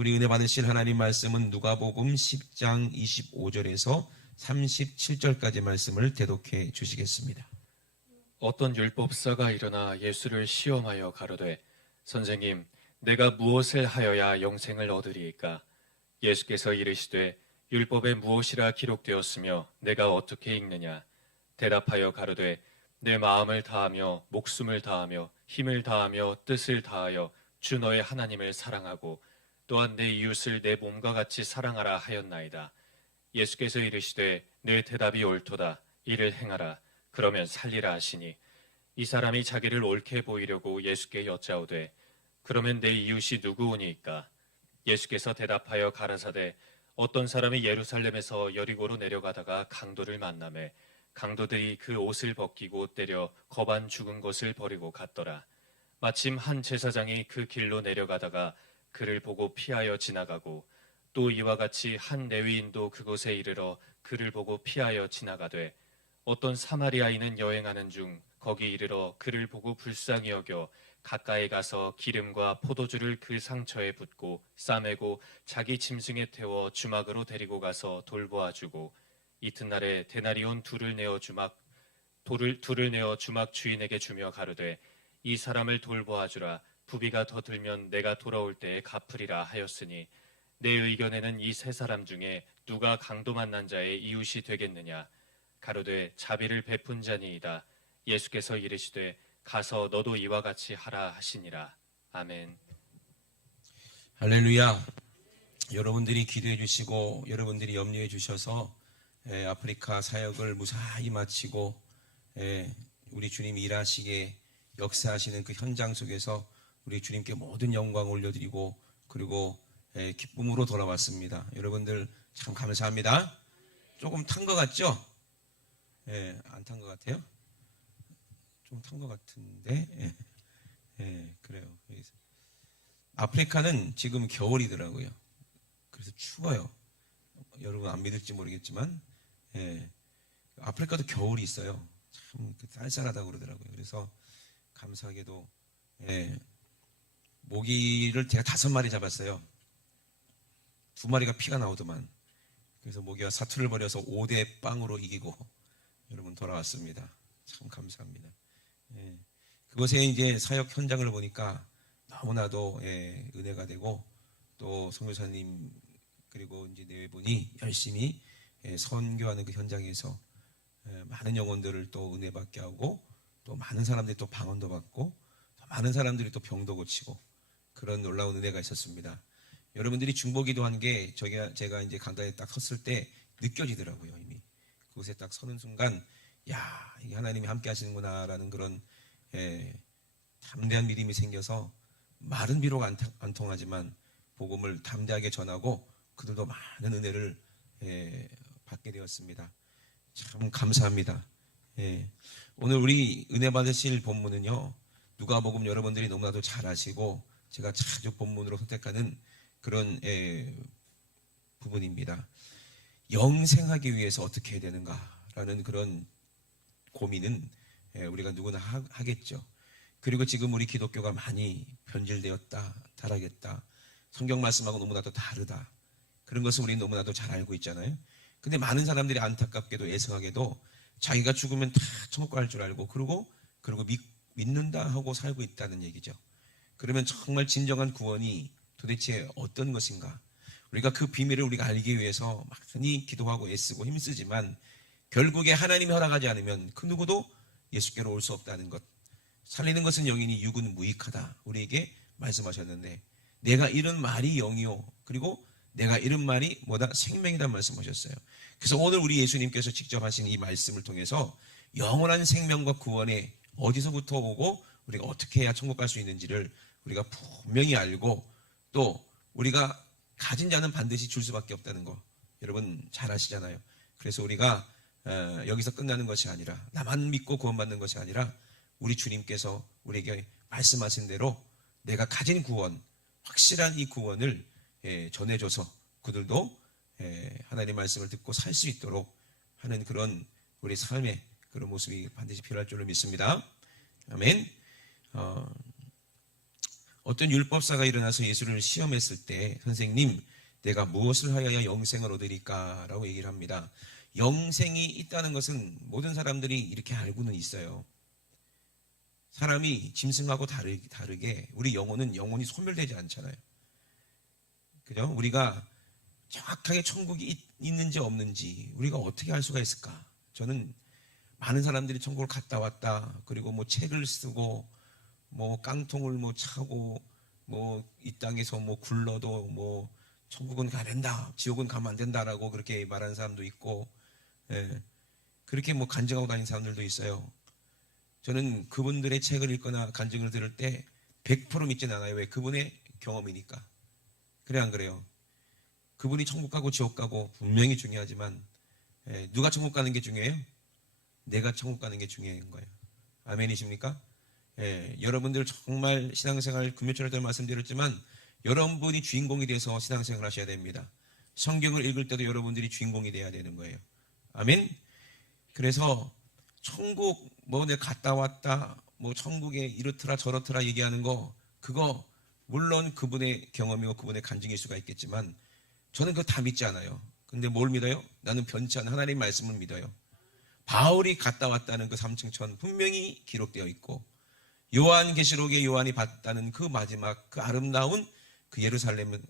우리 은혜 받으실 하나님 말씀은 누가복음 10장 25절에서 37절까지 말씀을 대독해 주시겠습니다. 어떤 율법사가 일어나 예수를 시험하여 가로되 선생님 내가 무엇을 하여야 영생을 얻으리이까? 예수께서 이르시되 율법에 무엇이라 기록되었으며 내가 어떻게 읽느냐? 대답하여 가로되 내 마음을 다하며 목숨을 다하며 힘을 다하며 뜻을 다하여 주 너의 하나님을 사랑하고 또한 내 이웃을 내 몸과 같이 사랑하라 하였나이다. 예수께서 이르시되 내 대답이 옳도다. 이를 행하라. 그러면 살리라 하시니 이 사람이 자기를 옳게 보이려고 예수께 여짜오되 그러면 내 이웃이 누구오니이까? 예수께서 대답하여 가라사대 어떤 사람이 예루살렘에서 여리고로 내려가다가 강도를 만나매 강도들이 그 옷을 벗기고 때려 거반 죽은 것을 버리고 갔더라. 마침 한 제사장이 그 길로 내려가다가 그를 보고 피하여 지나가고 또 이와 같이 한 레위인도 그곳에 이르러 그를 보고 피하여 지나가되 어떤 사마리아인은 여행하는 중 거기 이르러 그를 보고 불쌍히 여겨 가까이 가서 기름과 포도주를 그 상처에 붓고 싸매고 자기 짐승에 태워 주막으로 데리고 가서 돌보아주고 이튿날에 데나리온 둘을 내어 주막 주인에게 주며 가로되 이 사람을 돌보아주라. 부비가 더 들면 내가 돌아올 때에 갚으리라 하였으니 내 의견에는 이 세 사람 중에 누가 강도 만난 자의 이웃이 되겠느냐? 가로되 자비를 베푼 자니이다. 예수께서 이르시되 가서 너도 이와 같이 하라 하시니라. 아멘. 할렐루야. 여러분들이 기도해 주시고 여러분들이 염려해 주셔서 아프리카 사역을 무사히 마치고 우리 주님이 일하시게 역사하시는 그 현장 속에서 우리 주님께 모든 영광 올려드리고 그리고 기쁨으로 돌아왔습니다. 여러분들 참 감사합니다. 조금 탄 것 같죠? 안 탄 것 같아요? 좀 탄 것 같은데 그래요. 아프리카는 지금 겨울이더라고요. 그래서 추워요. 여러분 안 믿을지 모르겠지만 아프리카도 겨울이 있어요. 참 쌀쌀하다고 그러더라고요. 그래서 감사하게도 모기를 제가 5마리 잡았어요. 2마리가 피가 나오더만. 그래서 모기와 사투를 벌여서 5대 0으로 이기고 여러분 돌아왔습니다. 참 감사합니다. 그곳에 이제 사역 현장을 보니까 너무나도 은혜가 되고 또 선교사님 그리고 이제 네 분이 열심히 선교하는 그 현장에서 많은 영혼들을 또 은혜 받게 하고 또 많은 사람들이 또 방언도 받고 또 많은 사람들이 또 병도 고치고 그런 놀라운 은혜가 있었습니다. 여러분들이 중보기도한 게 제가 이제 강단에 딱 섰을 때 느껴지더라고요. 이미 그곳에 딱 서는 순간 야, 이게 하나님이 함께 하시는구나라는 그런 담대한 믿음이 생겨서 말은 비록 안 통하지만 복음을 담대하게 전하고 그들도 많은 은혜를 받게 되었습니다. 참 감사합니다. 오늘 우리 은혜 받으실 본문은요, 누가복음 여러분들이 너무나도 잘 아시고 제가 자주 본문으로 선택하는 그런 부분입니다. 영생하기 위해서 어떻게 해야 되는가라는 그런 고민은 우리가 누구나 하겠죠. 그리고 지금 우리 기독교가 많이 변질되었다, 타락했다, 성경 말씀하고 너무나도 다르다, 그런 것을 우리는 너무나도 잘 알고 있잖아요. 근데 많은 사람들이 안타깝게도 애성하게도 자기가 죽으면 다 천국 갈 줄 알고 그리고 믿는다 하고 살고 있다는 얘기죠. 그러면 정말 진정한 구원이 도대체 어떤 것인가? 우리가 그 비밀을 우리가 알기 위해서 많이 기도하고 애쓰고 힘쓰지만 결국에 하나님이 허락하지 않으면 그 누구도 예수께로 올 수 없다는 것. 살리는 것은 영이니 육은 무익하다. 우리에게 말씀하셨는데 내가 이런 말이 영이요. 그리고 내가 이런 말이 뭐다? 생명이다 말씀하셨어요. 그래서 오늘 우리 예수님께서 직접 하신 이 말씀을 통해서 영원한 생명과 구원에 어디서부터 오고 우리가 어떻게 해야 천국 갈 수 있는지를 우리가 분명히 알고 또 우리가 가진 자는 반드시 줄 수밖에 없다는 거 여러분 잘 아시잖아요. 그래서 우리가 여기서 끝나는 것이 아니라 나만 믿고 구원받는 것이 아니라 우리 주님께서 우리에게 말씀하신 대로 내가 가진 구원, 확실한 이 구원을 전해줘서 그들도 하나님의 말씀을 듣고 살 수 있도록 하는 그런 우리 삶의 그런 모습이 반드시 필요할 줄로 믿습니다. 아멘. 어떤 율법사가 일어나서 예수를 시험했을 때 선생님, 내가 무엇을 하여야 영생을 얻으리까? 라고 얘기를 합니다. 영생이 있다는 것은 모든 사람들이 이렇게 알고는 있어요. 사람이 짐승하고 다르게 우리 영혼은 영혼이 소멸되지 않잖아요. 그죠? 우리가 정확하게 천국이 있는지 없는지 우리가 어떻게 알 수가 있을까? 저는 많은 사람들이 천국을 갔다 왔다, 그리고 뭐 책을 쓰고 뭐 깡통을 뭐 차고 뭐 이 땅에서 뭐 굴러도 뭐 천국은 가야 된다, 지옥은 가면 안 된다라고 그렇게 말하는 사람도 있고, 예, 그렇게 뭐 간증하고 다니는 사람들도 있어요. 저는 그분들의 책을 읽거나 간증을 들을 때 100% 믿지는 않아요. 왜? 그분의 경험이니까. 그래 안 그래요? 그분이 천국 가고 지옥 가고 분명히 중요하지만, 예, 누가 천국 가는 게 중요해요? 내가 천국 가는 게 중요한 거예요. 아멘이십니까? 예, 여러분들 정말 신앙생활 금요철 때 말씀드렸지만 여러분이 주인공이 돼서 신앙생활 하셔야 됩니다. 성경을 읽을 때도 여러분들이 주인공이 돼야 되는 거예요. 아멘. 그래서 천국 뭐 내가 갔다 왔다, 뭐 천국에 이렇더라 저렇더라 얘기하는 거, 그거 물론 그분의 경험이고 그분의 간증일 수가 있겠지만 저는 그거 다 믿지 않아요. 근데 뭘 믿어요? 나는 변치 않은 하나님의 말씀을 믿어요. 바울이 갔다 왔다는 그 삼층천 분명히 기록되어 있고, 요한계시록에 요한이 봤다는 그 마지막 그 아름다운 그 예루살렘을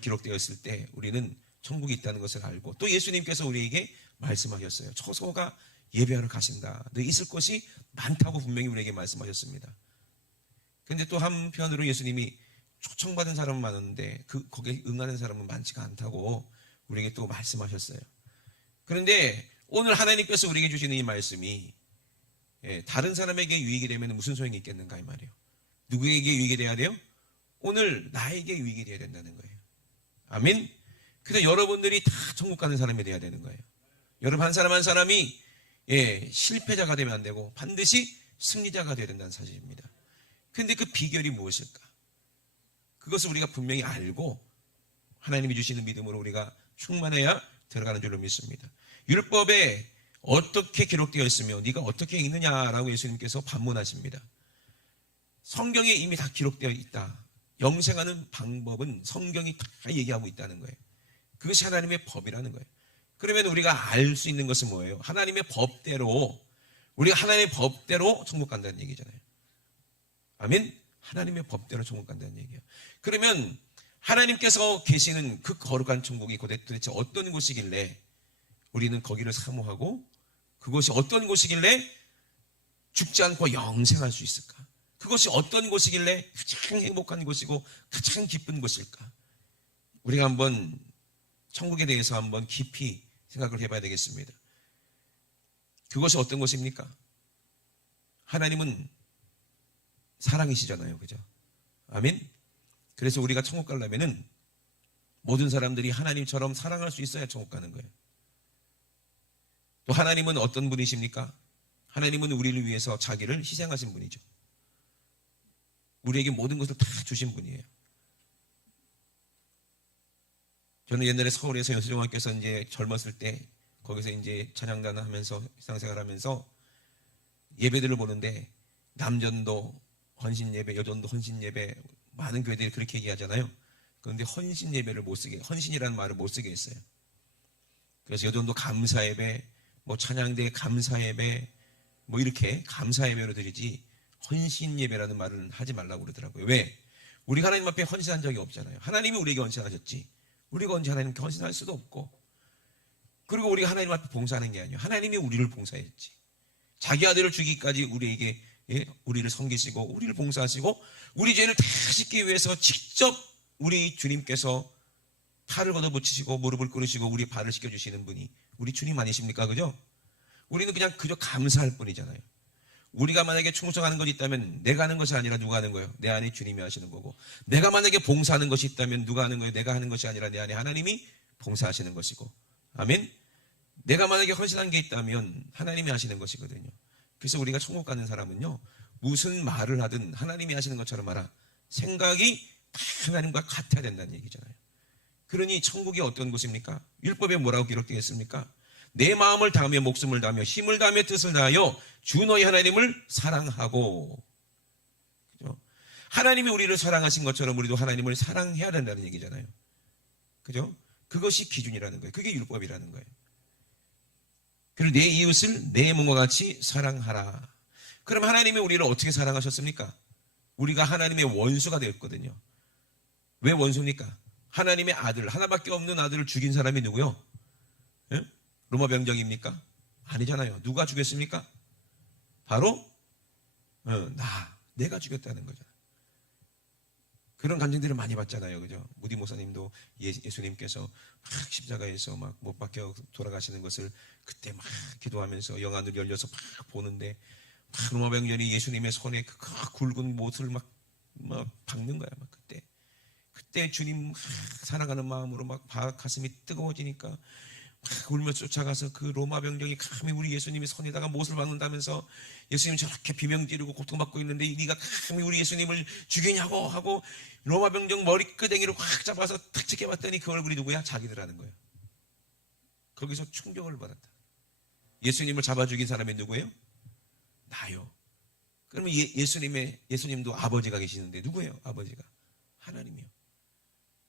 기록되어 있을 때 우리는 천국이 있다는 것을 알고, 또 예수님께서 우리에게 말씀하셨어요. 처소가 예배하러 가신다. 너 있을 곳이 많다고 분명히 우리에게 말씀하셨습니다. 그런데 또 한편으로 예수님이 초청받은 사람은 많은데 거기에 응하는 사람은 많지가 않다고 우리에게 또 말씀하셨어요. 그런데 오늘 하나님께서 우리에게 주시는 이 말씀이, 예, 다른 사람에게 유익이 되면 무슨 소용이 있겠는가 이 말이에요. 누구에게 유익이 돼야 돼요? 오늘 나에게 유익이 돼야 된다는 거예요. 아멘. 그래서 여러분들이 다 천국 가는 사람이 돼야 되는 거예요. 여러분 한 사람 한 사람이, 예, 실패자가 되면 안 되고 반드시 승리자가 되어야 된다는 사실입니다. 그런데 그 비결이 무엇일까? 그것을 우리가 분명히 알고 하나님이 주시는 믿음으로 우리가 충만해야 들어가는 줄로 믿습니다. 율법에 어떻게 기록되어 있으며 네가 어떻게 읽느냐라고 예수님께서 반문하십니다. 성경에 이미 다 기록되어 있다. 영생하는 방법은 성경이 다 얘기하고 있다는 거예요. 그것이 하나님의 법이라는 거예요. 그러면 우리가 알 수 있는 것은 뭐예요? 하나님의 법대로, 우리가 하나님의 법대로 천국 간다는 얘기잖아요. 아멘? 하나님의 법대로 천국 간다는 얘기예요. 그러면 하나님께서 계시는 그 거룩한 천국이 도대체 어떤 곳이길래 우리는 거기를 사모하고, 그것이 어떤 곳이길래 죽지 않고 영생할 수 있을까? 그것이 어떤 곳이길래 가장 행복한 곳이고 가장 기쁜 곳일까? 우리가 한번 천국에 대해서 한번 깊이 생각을 해봐야 되겠습니다. 그것이 어떤 곳입니까? 하나님은 사랑이시잖아요. 그죠? 아멘? 그래서 우리가 천국 가려면은 모든 사람들이 하나님처럼 사랑할 수 있어야 천국 가는 거예요. 또 하나님은 어떤 분이십니까? 하나님은 우리를 위해서 자기를 희생하신 분이죠. 우리에게 모든 것을 다 주신 분이에요. 저는 옛날에 서울에서 연수중학교에서 이제 젊었을 때 거기서 이제 찬양단 하면서 신앙생활 하면서 예배들을 보는데 남전도 헌신 예배, 여전도 헌신 예배, 많은 교회들이 그렇게 얘기하잖아요. 그런데 헌신 예배를 못 쓰게, 헌신이라는 말을 못 쓰게 했어요. 그래서 여전도 감사 예배, 뭐 찬양대 감사 예배, 뭐 이렇게 감사 예배로 드리지 헌신 예배라는 말은 하지 말라고 그러더라고요. 왜? 우리가 하나님 앞에 헌신한 적이 없잖아요. 하나님이 우리에게 헌신하셨지. 우리가 언제 하나님께 헌신할 수도 없고, 그리고 우리가 하나님 앞에 봉사하는 게 아니에요. 하나님이 우리를 봉사했지. 자기 아들을 주기까지 우리에게, 예, 우리를 섬기시고 우리를 봉사하시고 우리 죄를 다 씻기 위해서 직접 우리 주님께서 팔을 걷어붙이시고 무릎을 꿇으시고 우리 발을 씻겨주시는 분이 우리 주님 아니십니까? 그죠? 우리는 그냥 그저 감사할 뿐이잖아요. 우리가 만약에 충성하는 것이 있다면 내가 하는 것이 아니라 누가 하는 거예요? 내 안에 주님이 하시는 거고, 내가 만약에 봉사하는 것이 있다면 누가 하는 거예요? 내가 하는 것이 아니라 내 안에 하나님이 봉사하시는 것이고, 아멘? 내가 만약에 헌신한 게 있다면 하나님이 하시는 것이거든요. 그래서 우리가 천국 가는 사람은요, 무슨 말을 하든 하나님이 하시는 것처럼 알아. 생각이 다 하나님과 같아야 된다는 얘기잖아요. 그러니 천국이 어떤 곳입니까? 율법에 뭐라고 기록되어 있습니까? 내 마음을 다하며 목숨을 다하며 힘을 다하며 뜻을 다하여 주 너희 하나님을 사랑하고. 그죠? 하나님이 우리를 사랑하신 것처럼 우리도 하나님을 사랑해야 된다는 얘기잖아요. 그죠? 그것이 기준이라는 거예요. 그게 율법이라는 거예요. 그리고 내 이웃을 내 몸과 같이 사랑하라. 그럼 하나님이 우리를 어떻게 사랑하셨습니까? 우리가 하나님의 원수가 되었거든요. 왜 원수입니까? 하나님의 아들, 하나밖에 없는 아들을 죽인 사람이 누구요? 예? 로마 병정입니까? 아니잖아요. 누가 죽였습니까? 바로 내가 죽였다는 거잖아요. 그런 감정들을 많이 받잖아요. 그죠? 무디 목사님도 예수님께서 막 십자가에서 막 못 박혀 돌아가시는 것을 그때 막 기도하면서 영안을 열려서 막 보는데 막 로마 병전이 예수님의 손에 그 굵은 못을 막 박는 거야. 막 그때 주님 사랑하는 마음으로 막 가슴이 뜨거워지니까 막 울며 쫓아가서 그 로마 병정이 감히 우리 예수님의 손에다가 못을 박는다면서 예수님 저렇게 비명 지르고 고통받고 있는데 네가 감히 우리 예수님을 죽이냐고 하고 로마 병정 머리끄댕이로 확 잡아서 탁 지켜봤더니 그 얼굴이 누구야? 자기들하는 거예요. 거기서 충격을 받았다. 예수님을 잡아 죽인 사람이 누구예요? 나요. 그러면 예수님도 아버지가 계시는데 누구예요? 아버지가 하나님이요.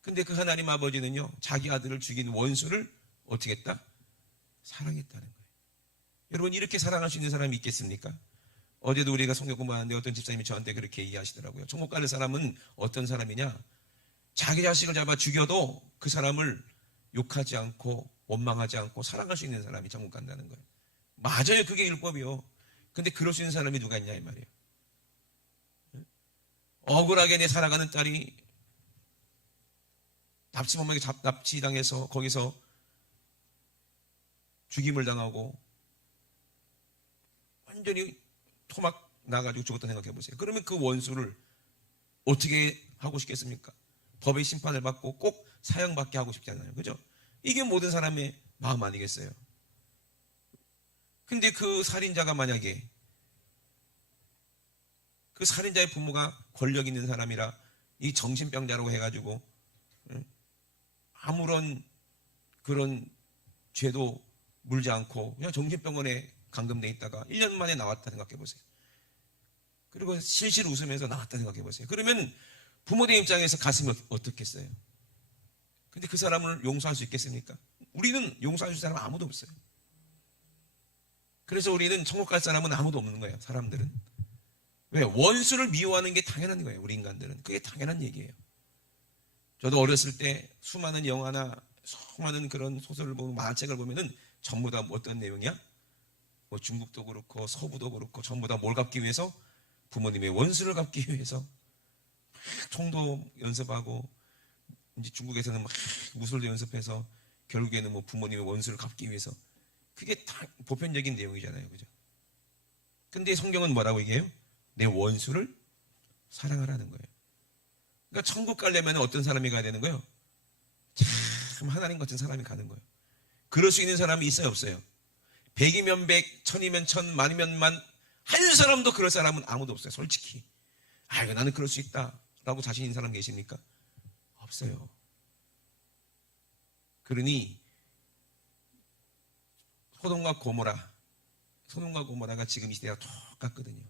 근데 그 하나님 아버지는요, 자기 아들을 죽인 원수를 어떻게 했다? 사랑했다는 거예요. 여러분, 이렇게 사랑할 수 있는 사람이 있겠습니까? 어제도 우리가 성경 공부하는데 어떤 집사님이 저한테 그렇게 이해하시더라고요. 천국 가는 사람은 어떤 사람이냐? 자기 자식을 잡아 죽여도 그 사람을 욕하지 않고 원망하지 않고 사랑할 수 있는 사람이 천국 간다는 거예요. 맞아요. 그게 율법이요. 근데 그럴 수 있는 사람이 누가 있냐 이 말이에요. 억울하게 내 살아가는 딸이 납치범에게 납치당해서 거기서 죽임을 당하고 완전히 토막 나가지고 죽었다 생각해 보세요. 그러면 그 원수를 어떻게 하고 싶겠습니까? 법의 심판을 받고 꼭 사형받게 하고 싶잖아요. 그죠? 이게 모든 사람의 마음 아니겠어요? 근데 그 살인자가 만약에 그 살인자의 부모가 권력 있는 사람이라 이 정신병자라고 해가지고 아무런 그런 죄도 물지 않고 그냥 정신병원에 감금돼 있다가 1년 만에 나왔다 생각해 보세요. 그리고 실실 웃으면서 나왔다 생각해 보세요. 그러면 부모들 입장에서 가슴이 어떻겠어요? 근데 그 사람을 용서할 수 있겠습니까? 우리는 용서할 수 있는 사람 아무도 없어요. 그래서 우리는 천국 갈 사람은 아무도 없는 거예요. 사람들은. 왜? 원수를 미워하는 게 당연한 거예요. 우리 인간들은. 그게 당연한 얘기예요. 저도 어렸을 때 수많은 영화나 수많은 그런 소설을 보고 만화책을 보면은 전부 다 어떤 내용이야? 뭐 중국도 그렇고 서부도 그렇고 전부 다 뭘 갚기 위해서? 부모님의 원수를 갚기 위해서 막 총도 연습하고 이제 중국에서는 막 무술도 연습해서 결국에는 뭐 부모님의 원수를 갚기 위해서 그게 다 보편적인 내용이잖아요. 그죠? 근데 성경은 뭐라고 얘기해요? 내 원수를 사랑하라는 거예요. 그러니까 천국 가려면 어떤 사람이 가야 되는 거예요? 참 하나님 같은 사람이 가는 거예요. 그럴 수 있는 사람이 있어요, 없어요? 100이면 100, 1000이면 1000, 만이면 만, 한 사람도 그럴 사람은 아무도 없어요, 솔직히. 아이고, 나는 그럴 수 있다 라고 자신 있는 사람 계십니까? 없어요. 그러니 소돔과 고모라가 지금 이 시대가 똑같거든요.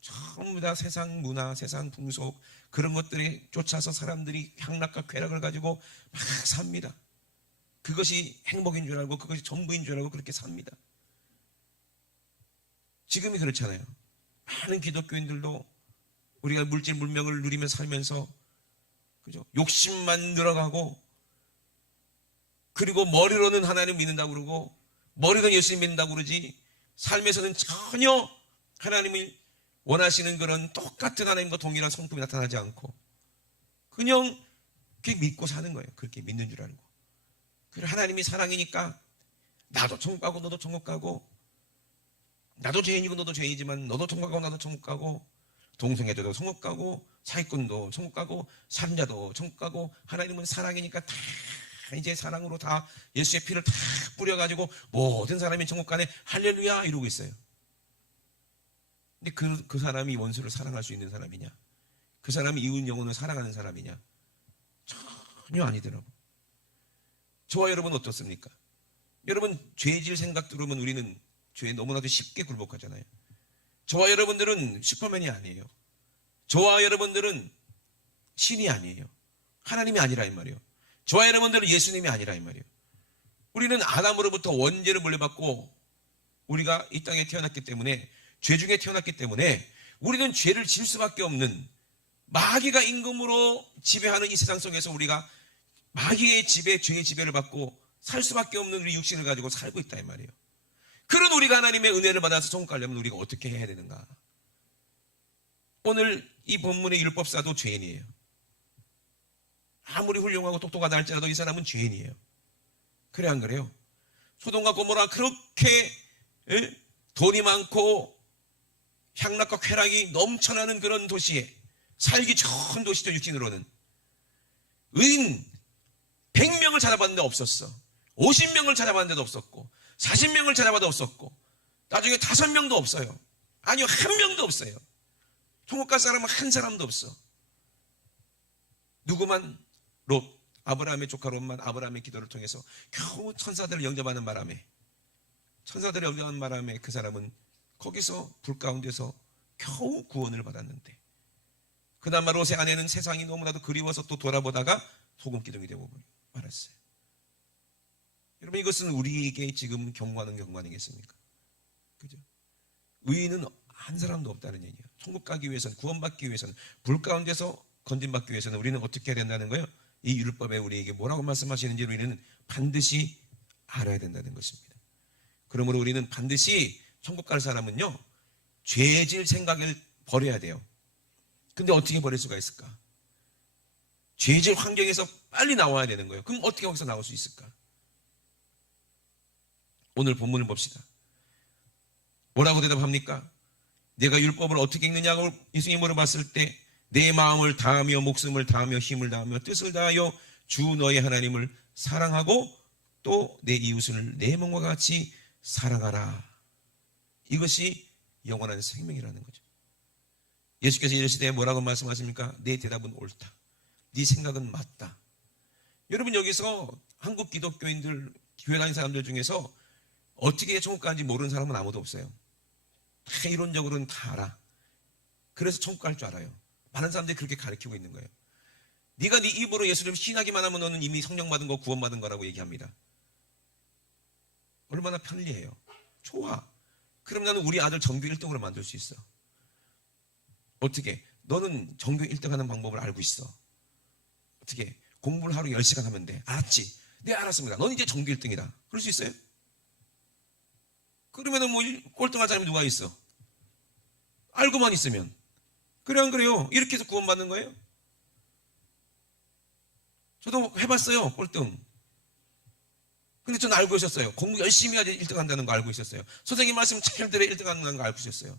전부 다 세상 문화, 세상 풍속 그런 것들에 쫓아서 사람들이 향락과 쾌락을 가지고 막 삽니다. 그것이 행복인 줄 알고 그것이 전부인 줄 알고 그렇게 삽니다. 지금이 그렇잖아요. 많은 기독교인들도 우리가 물질 문명을 누리며 살면서 그죠? 욕심만 늘어가고 그리고 머리로는 하나님 믿는다고 그러고 머리로는 예수님 믿는다고 그러지 삶에서는 전혀 하나님을 원하시는 그런 똑같은 하나님과 동일한 성품이 나타나지 않고 그냥 그렇게 믿고 사는 거예요. 그렇게 믿는 줄 알고. 그래 하나님이 사랑이니까 나도 천국 가고 너도 천국 가고 나도 죄인이고 너도 죄인이지만 너도 천국 가고 나도 천국 가고 동성애자도 천국 가고 사기꾼도 천국 가고 살인자도 천국 가고 하나님은 사랑이니까 다 이제 사랑으로 다 예수의 피를 다 뿌려가지고 모든 사람이 천국 가네 할렐루야 이러고 있어요. 근데 그 사람이 원수를 사랑할 수 있는 사람이냐? 그 사람이 이웃 영혼을 사랑하는 사람이냐? 전혀 아니더라고. 저와 여러분 어떻습니까? 여러분 죄질 생각 들으면 우리는 죄에 너무나도 쉽게 굴복하잖아요. 저와 여러분들은 슈퍼맨이 아니에요. 저와 여러분들은 신이 아니에요. 하나님이 아니라 이 말이에요. 저와 여러분들은 예수님이 아니라 이 말이에요. 우리는 아담으로부터 원죄를 물려받고 우리가 이 땅에 태어났기 때문에, 죄 중에 태어났기 때문에 우리는 죄를 질 수밖에 없는, 마귀가 임금으로 지배하는 이 세상 속에서 우리가 마귀의 지배, 죄의 지배를 받고 살 수밖에 없는 우리 육신을 가지고 살고 있다 이 말이에요. 그런 우리가 하나님의 은혜를 받아서 천국 가려면 우리가 어떻게 해야 되는가? 오늘 이 본문의 율법사도 죄인이에요. 아무리 훌륭하고 똑똑하다 할지라도 이 사람은 죄인이에요. 그래 안 그래요? 소돔과 고모라 그렇게 돈이 많고 향락과 쾌락이 넘쳐나는 그런 도시에, 살기 좋은 도시죠. 육신으로는 의인 100명을 찾아봤는데 없었어. 50명을 찾아봤는데도 없었고, 40명을 찾아봐도 없었고, 나중에 5명도 없어요. 아니요, 1명도 없어요. 천국 갈 사람은 한 사람도 없어. 누구만? 롯, 아브라함의 조카 롯만 아브라함의 기도를 통해서 겨우 천사들을 영접하는 바람에, 천사들을 영접하는 바람에 그 사람은 거기서 불 가운데서 겨우 구원을 받았는데, 그나마 롯의 아내는 세상이 너무나도 그리워서 또 돌아보다가 소금 기둥이 되고 말았어요. 여러분, 이것은 우리에게 지금 경고하는 경고 아니겠습니까? 그죠? 의인은 한 사람도 없다는 얘기예요. 천국 가기 위해서는, 구원받기 위해서는, 불 가운데서 건진받기 위해서는 우리는 어떻게 해야 된다는 거예요? 이 율법에 우리에게 뭐라고 말씀하시는지 우리는 반드시 알아야 된다는 것입니다. 그러므로 우리는 반드시 천국 갈 사람은요, 죄질 생각을 버려야 돼요. 근데 어떻게 버릴 수가 있을까? 죄질 환경에서 빨리 나와야 되는 거예요. 그럼 어떻게 거기서 나올 수 있을까? 오늘 본문을 봅시다. 뭐라고 대답합니까? 내가 율법을 어떻게 읽느냐고 예수님이 물어봤을 때, 내 마음을 다하며 목숨을 다하며 힘을 다하며 뜻을 다하여 주 너의 하나님을 사랑하고 또 내 이웃을 내 몸과 같이 사랑하라. 이것이 영원한 생명이라는 거죠. 예수께서 이르시되 뭐라고 말씀하십니까? 내 대답은 옳다. 네 생각은 맞다. 여러분, 여기서 한국 기독교인들, 교회 다니는 사람들 중에서 어떻게 천국 가는지 모르는 사람은 아무도 없어요. 다 이론적으로는 다 알아. 그래서 천국 갈 줄 알아요. 많은 사람들이 그렇게 가르치고 있는 거예요. 네가 네 입으로 예수를 신하기만 하면 너는 이미 성령 받은 거, 구원 받은 거라고 얘기합니다. 얼마나 편리해요. 좋아. 그럼 나는 우리 아들 전교 1등으로 만들 수 있어. 어떻게? 너는 전교 1등 하는 방법을 알고 있어. 어떻게? 공부를 하루 10시간 하면 돼. 알았지? 네, 알았습니다. 넌 이제 전교 1등이다. 그럴 수 있어요? 그러면은 뭐 꼴등한 사람이 누가 있어? 알고만 있으면. 그래 안 그래요? 이렇게 해서 구원받는 거예요? 저도 해봤어요. 꼴등. 근데 저는 알고 있었어요. 공부 열심히 해야지 1등 한다는 거 알고 있었어요. 선생님 말씀 잘 들어야 1등 한다는 거 알고 있었어요.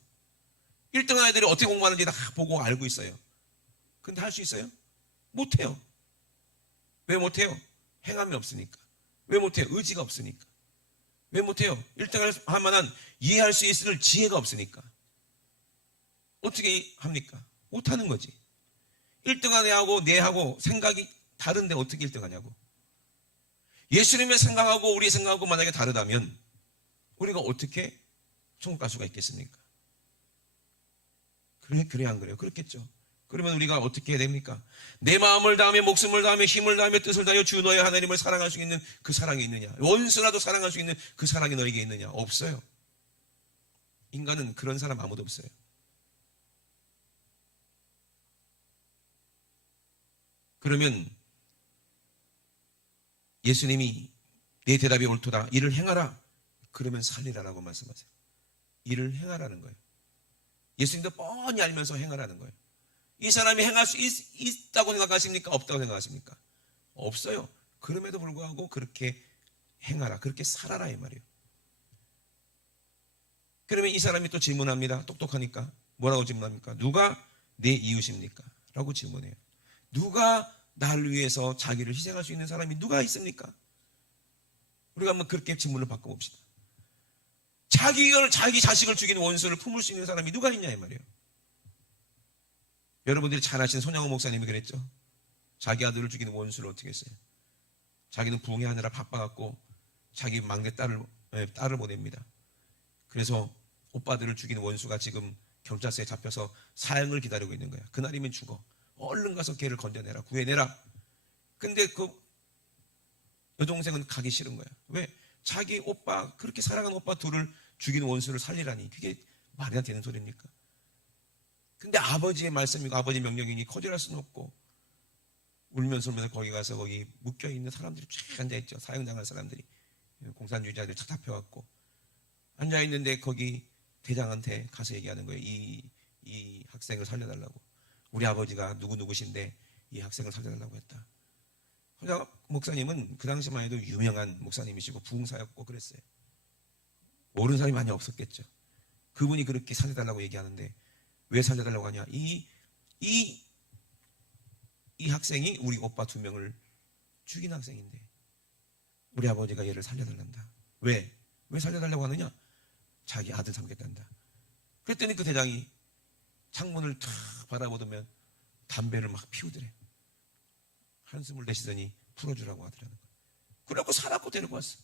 1등 한 애들이 어떻게 공부하는지 다 보고 알고 있어요. 근데 할 수 있어요? 못해요. 왜 못해요? 행함이 없으니까. 왜 못해요? 의지가 없으니까. 왜 못해요? 1등을 할 만한 이해할 수 있을 지혜가 없으니까. 어떻게 합니까? 못하는 거지. 1등한 애하고 내하고 생각이 다른데 어떻게 1등하냐고. 예수님의 생각하고 우리의 생각하고 만약에 다르다면 우리가 어떻게 천국 갈 수가 있겠습니까? 그래 안 그래요? 그렇겠죠. 그러면 우리가 어떻게 해야 됩니까? 내 마음을 다하며 목숨을 다하며 힘을 다하며 뜻을 다하여 주 너의 하나님을 사랑할 수 있는 그 사랑이 있느냐? 원수라도 사랑할 수 있는 그 사랑이 너에게 있느냐? 없어요. 인간은 그런 사람 아무도 없어요. 그러면 예수님이 내 대답이 옳도다. 이를 행하라. 그러면 살리라라고 말씀하세요. 이를 행하라는 거예요. 예수님도 뻔히 알면서 행하라는 거예요. 이 사람이 행할 수 있다고 생각하십니까? 없다고 생각하십니까? 없어요. 그럼에도 불구하고 그렇게 행하라. 그렇게 살아라 이 말이에요. 그러면 이 사람이 또 질문합니다. 똑똑하니까. 뭐라고 질문합니까? 누가 내 이웃입니까? 라고 질문해요. 누가 나를 위해서 자기를 희생할 수 있는 사람이 누가 있습니까? 우리가 한번 그렇게 질문을 바꿔봅시다. 자기 자식을 죽이는 원수를 품을 수 있는 사람이 누가 있냐 이 말이에요. 여러분들이 잘 아시는 손양호 목사님이 그랬죠. 자기 아들을 죽이는 원수를 어떻게 했어요? 자기는 부흥회하느라 바빠갖고 자기 막내 딸을 보냅니다. 그래서 오빠들을 죽이는 원수가 지금 경찰서에 잡혀서 사형을 기다리고 있는 거야. 그날이면 죽어. 얼른 가서 걔를 건져내라, 구해내라. 근데 그 여동생은 가기 싫은 거야. 왜? 자기 오빠, 그렇게 사랑하는 오빠 둘을 죽인 원수를 살리라니. 그게 말이나 되는 소리입니까? 근데 아버지의 말씀이고 아버지 명령이니 거절할 수는 없고, 울면서 거기 가서 거기 묶여있는 사람들이 쫙 앉아있죠. 사형당할 사람들이, 공산주의자들 쫙 잡혀갖고 앉아있는데 거기 대장한테 가서 얘기하는 거예요. 이 학생을 살려달라고. 우리 아버지가 누구누구신데 이 학생을 살려달라고 했다. 그러니까 목사님은 그 당시만 해도 유명한 목사님이시고 부흥사였고 그랬어요. 모르는 사람이 많이 없었겠죠. 그분이 그렇게 살려달라고 얘기하는데 왜 살려달라고 하냐. 이 학생이 우리 오빠 2명을 죽인 학생인데 우리 아버지가 얘를 살려달란다. 왜 살려달라고 하느냐. 자기 아들 삼겠단다. 그랬더니 그 대장이 창문을 탁 바라보더면 담배를 막 피우더래. 한숨을 내쉬더니 풀어주라고 하더라는 거야. 그래갖고 살았고 데리고 왔어.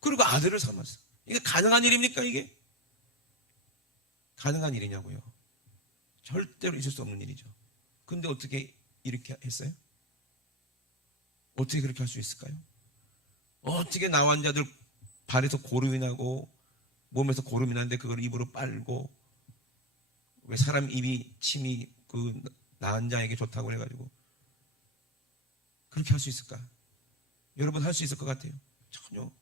그리고 아들을 삼았어. 이게 가능한 일입니까 이게? 가능한 일이냐고요. 절대로 있을 수 없는 일이죠. 근데 어떻게 이렇게 했어요? 어떻게 그렇게 할 수 있을까요? 어떻게 나환자들 발에서 고름이 나고 몸에서 고름이 나는데 그걸 입으로 빨고, 왜 사람 입이 침이 그 나환자에게 좋다고 해가지고 그렇게 할 수 있을까? 여러분 할 수 있을 것 같아요? 전혀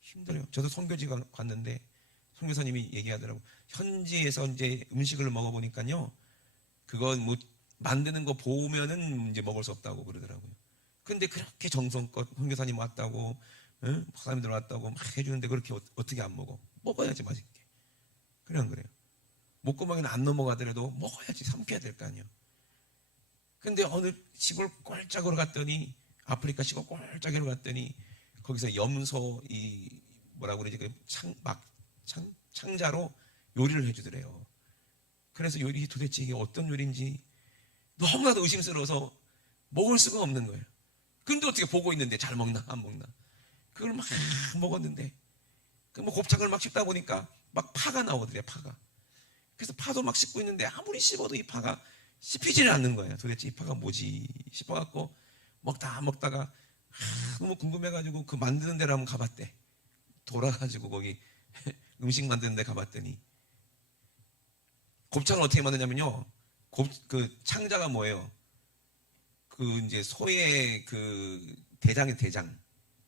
힘들어요. 저도 선교지 갔는데 선교사님이 얘기하더라고. 현지에서 이제 음식을 먹어보니까요, 그건 뭐 만드는 거 보면은 이제 먹을 수 없다고 그러더라고요. 근데 그렇게 정성껏 선교사님 왔다고, 목사님들 왔다고 막 해주는데 그렇게 어떻게 안 먹어? 먹어야지 맛있게. 그래 안 그래요? 목구멍에는 안 넘어가더라도 먹어야지, 삼켜야 될 거 아니에요. 근데 어느 시골 꼴짝으로 갔더니, 아프리카 시골 꼴짝으로 갔더니 거기서 염소 뭐라고 그러지, 그 창자로 요리를 해주더래요. 그래서 요리 도대체 이게 어떤 요리인지 너무나도 의심스러워서 먹을 수가 없는 거예요. 근데 어떻게 보고 있는데 잘 먹나 안 먹나? 그걸 막 먹었는데 뭐 곱창을 막 씹다 보니까 막 파가 나오더래요. 파가. 그래서 파도 막 씹고 있는데 아무리 씹어도 이 파가 씹히지를 않는 거예요. 도대체 이 파가 뭐지 싶어갖고 먹다가 너무 궁금해가지고 그 만드는 데로 한번 가봤대. 돌아가지고 거기 음식 만드는 데 가봤더니, 곱창을 어떻게 만드냐면요, 그 창자가 뭐예요? 그 이제 소의 그 대장의 대장,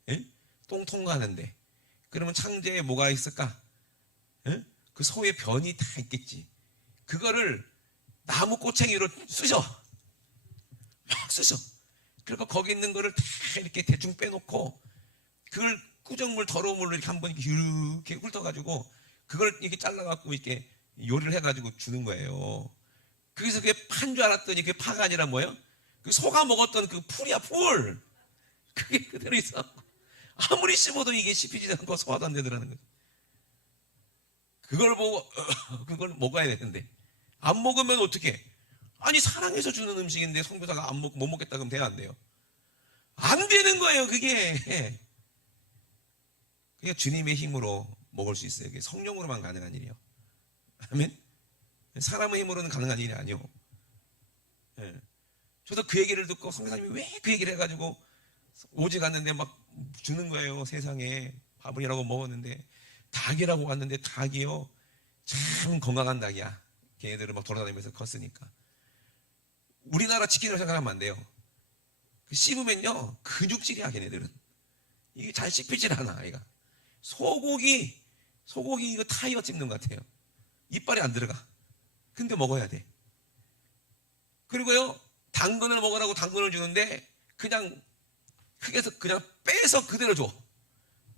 예? 똥 통과하는데, 그러면 창자에 뭐가 있을까? 예? 그 소의 변이 다 있겠지. 그거를 나무 꼬챙이로 쑤셔. 막 쑤셔. 그리고 거기 있는 거를 다 이렇게 대충 빼놓고 그걸 꾸정물, 더러운 물로 이렇게 한번 이렇게 훑어가지고 그걸 이렇게 잘라갖고 이렇게 요리를 해가지고 주는 거예요. 그래서 그게 파인 줄 알았더니 그게 파가 아니라 뭐예요? 그 소가 먹었던 그 풀이야, 풀. 그게 그대로 있어. 아무리 씹어도 이게 씹히지 않고 소화도 안 되더라는 거죠. 그걸 보고 그걸 먹어야 되는데 안 먹으면 어떡해? 아니 사랑해서 주는 음식인데 선교사가 안 먹고 못 먹겠다 그러면 돼야 안 돼요? 안 되는 거예요 그게. 그게 주님의 힘으로 먹을 수 있어요. 그게 성령으로만 가능한 일이에요. 아멘. 사람의 힘으로는 가능한 일이 아니요. 예. 저도 그 얘기를 듣고 선교사님이 왜 그 얘기를 해가지고 오지 갔는데 막 주는 거예요. 세상에 밥이라고 먹었는데 닭이라고 왔는데 닭이요 참 건강한 닭이야. 걔네들은 막 돌아다니면서 컸으니까. 우리나라 치킨을 생각하면 안 돼요. 그 씹으면요 근육질이야. 걔네들은 이게 잘 씹히질 않아. 아이가 소고기 이거 타이어 찝는 것 같아요. 이빨에 안 들어가. 근데 먹어야 돼. 그리고요 당근을 먹으라고 당근을 주는데 그냥 흙에서 그냥 빼서 그대로 줘.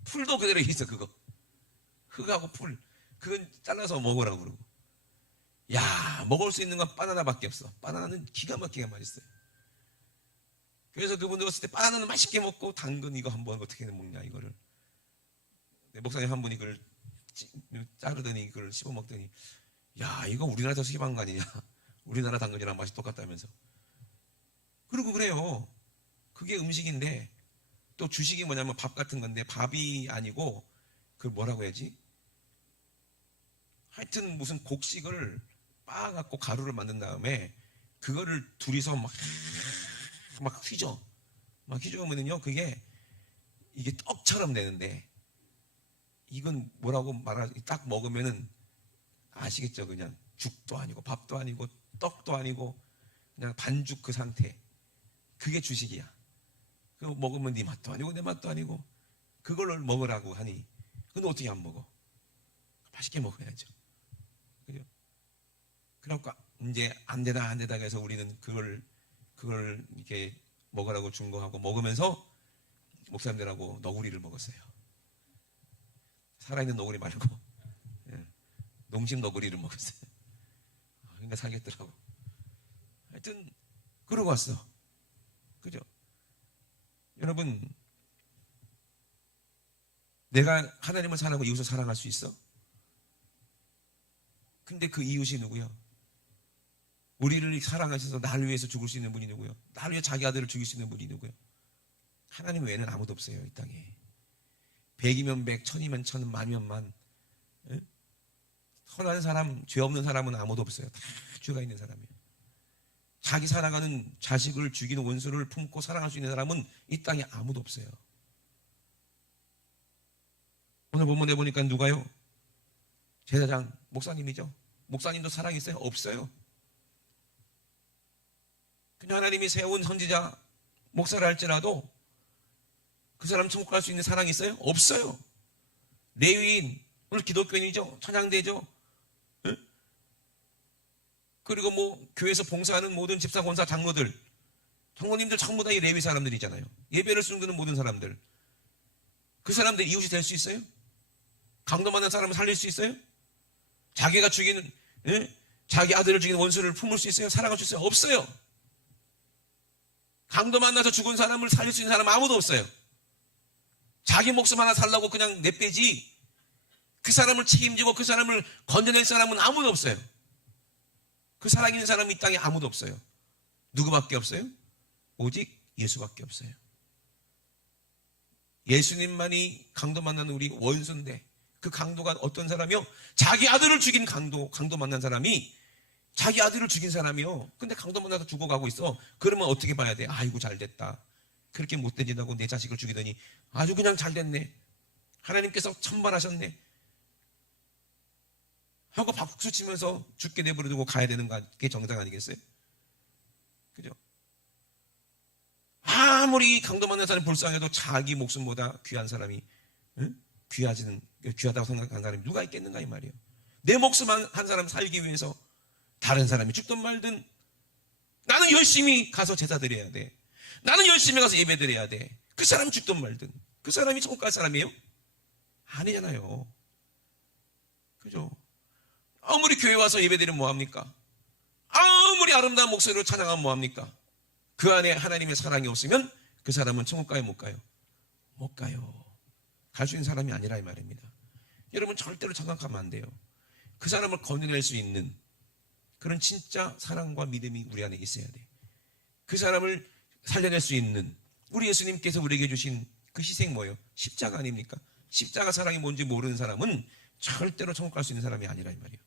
풀도 그대로 있어. 그거 흙하고 풀 그건 잘라서 먹으라고 그러고. 야, 먹을 수 있는 건 바나나밖에 없어. 바나나는 기가 막히게 맛있어요. 그래서 그분들 왔을 때 바나나는 맛있게 먹고 당근 이거 한번 어떻게 먹냐 이거를. 목사님 한 분이 그걸 자르더니 그걸 씹어 먹더니 야, 이거 우리나라에서 수입한 거 아니냐. 우리나라 당근이랑 맛이 똑같다면서. 그리고 그래요. 그게 음식인데 또 주식이 뭐냐면 밥 같은 건데 밥이 아니고 그걸 뭐라고 해야지? 하여튼 무슨 곡식을 빻아갖고 가루를 만든 다음에 그거를 둘이서 막 휘저으면요 이게 떡처럼 되는데, 이건 뭐라고 딱 먹으면은 아시겠죠? 그냥 죽도 아니고 밥도 아니고 떡도 아니고 그냥 반죽 그 상태. 그게 주식이야. 그거 먹으면 네 맛도 아니고 내 맛도 아니고 그걸 먹으라고 하니 그건 어떻게 안 먹어? 맛있게 먹어야죠. 그죠? 그러니까 이제 안 되다 해서 우리는 그걸 이렇게 먹으라고 준 거하고 먹으면서 목사님들하고 너구리를 먹었어요. 살아있는 너구리 말고 농심 너구리를 먹었어요. 그러니까 살겠더라고. 하여튼 그러고 왔어. 그죠? 여러분, 내가 하나님을 사랑하고 이웃을 사랑할 수 있어? 근데 그 이웃이 누구야? 우리를 사랑하셔서 나를 위해서 죽을 수 있는 분이 누구야? 나를 위해 자기 아들을 죽일 수 있는 분이 누구야? 하나님 외에는 아무도 없어요, 이 땅에. 100이면 100, 1000이면 1000, 만이면 만. 선한 사람, 죄 없는 사람은 아무도 없어요. 다 죄가 있는 사람이에요. 자기 사랑하는 자식을 죽이는 원수를 품고 사랑할 수 있는 사람은 이 땅에 아무도 없어요. 오늘 본문에 보니까 누가요? 제사장, 목사님이죠. 목사님도 사랑이 있어요? 없어요. 그냥 하나님이 세운 선지자, 목사를 할지라도 그 사람 천국 갈 수 있는 사랑이 있어요? 없어요. 레위인, 오늘 기독교인이죠. 찬양대죠. 그리고 교회에서 봉사하는 모든 집사, 권사, 장로들, 장로님들 전부 다 이 레위 사람들이잖아요. 예배를 수행하는 모든 사람들. 그 사람들 이웃이 될 수 있어요? 강도 만난 사람을 살릴 수 있어요? 자기가 죽이는, 자기 아들을 죽이는 원수를 품을 수 있어요? 사랑할 수 있어요? 없어요. 강도 만나서 죽은 사람을 살릴 수 있는 사람은 아무도 없어요. 자기 목숨 하나 살라고 그냥 내빼지, 그 사람을 책임지고 그 사람을 건져낼 사람은 아무도 없어요. 그 사랑 있는 사람이 이 땅에 아무도 없어요. 누구밖에 없어요? 오직 예수밖에 없어요. 예수님만이 강도 만나는 우리 원수인데, 그 강도가 어떤 사람이요? 자기 아들을 죽인 강도 만난 사람이, 자기 아들을 죽인 사람이요. 근데 강도 만나서 죽어가고 있어. 그러면 어떻게 봐야 돼? 아이고 잘됐다. 그렇게 못된 짓하고 내 자식을 죽이더니 아주 그냥 잘됐네. 하나님께서 천발하셨네. 하고 박수 치면서 죽게 내버려두고 가야 되는 게 정상 아니겠어요? 그죠? 아무리 강도 만난 사람이 불쌍해도 자기 목숨보다 귀한 사람이, 귀하다고 생각하는 사람이 누가 있겠는가 이 말이에요. 내 목숨 한 사람 살기 위해서 다른 사람이 죽든 말든 나는 열심히 가서 제사 드려야 돼. 나는 열심히 가서 예배 드려야 돼. 그 사람 죽든 말든. 그 사람이 천국 갈 사람이에요? 아니잖아요. 그죠? 아무리 교회 와서 예배 드리면 뭐합니까? 아무리 아름다운 목소리로 찬양하면 뭐합니까? 그 안에 하나님의 사랑이 없으면 그 사람은 천국 가요, 못 가요? 못 가요. 갈 수 있는 사람이 아니라 이 말입니다. 여러분 절대로 착각하면 안 돼요. 그 사람을 건져낼 수 있는 그런 진짜 사랑과 믿음이 우리 안에 있어야 돼. 그 사람을 살려낼 수 있는 우리 예수님께서 우리에게 주신 그 희생 뭐예요? 십자가 아닙니까? 십자가 사랑이 뭔지 모르는 사람은 절대로 천국 갈 수 있는 사람이 아니라 이 말이에요.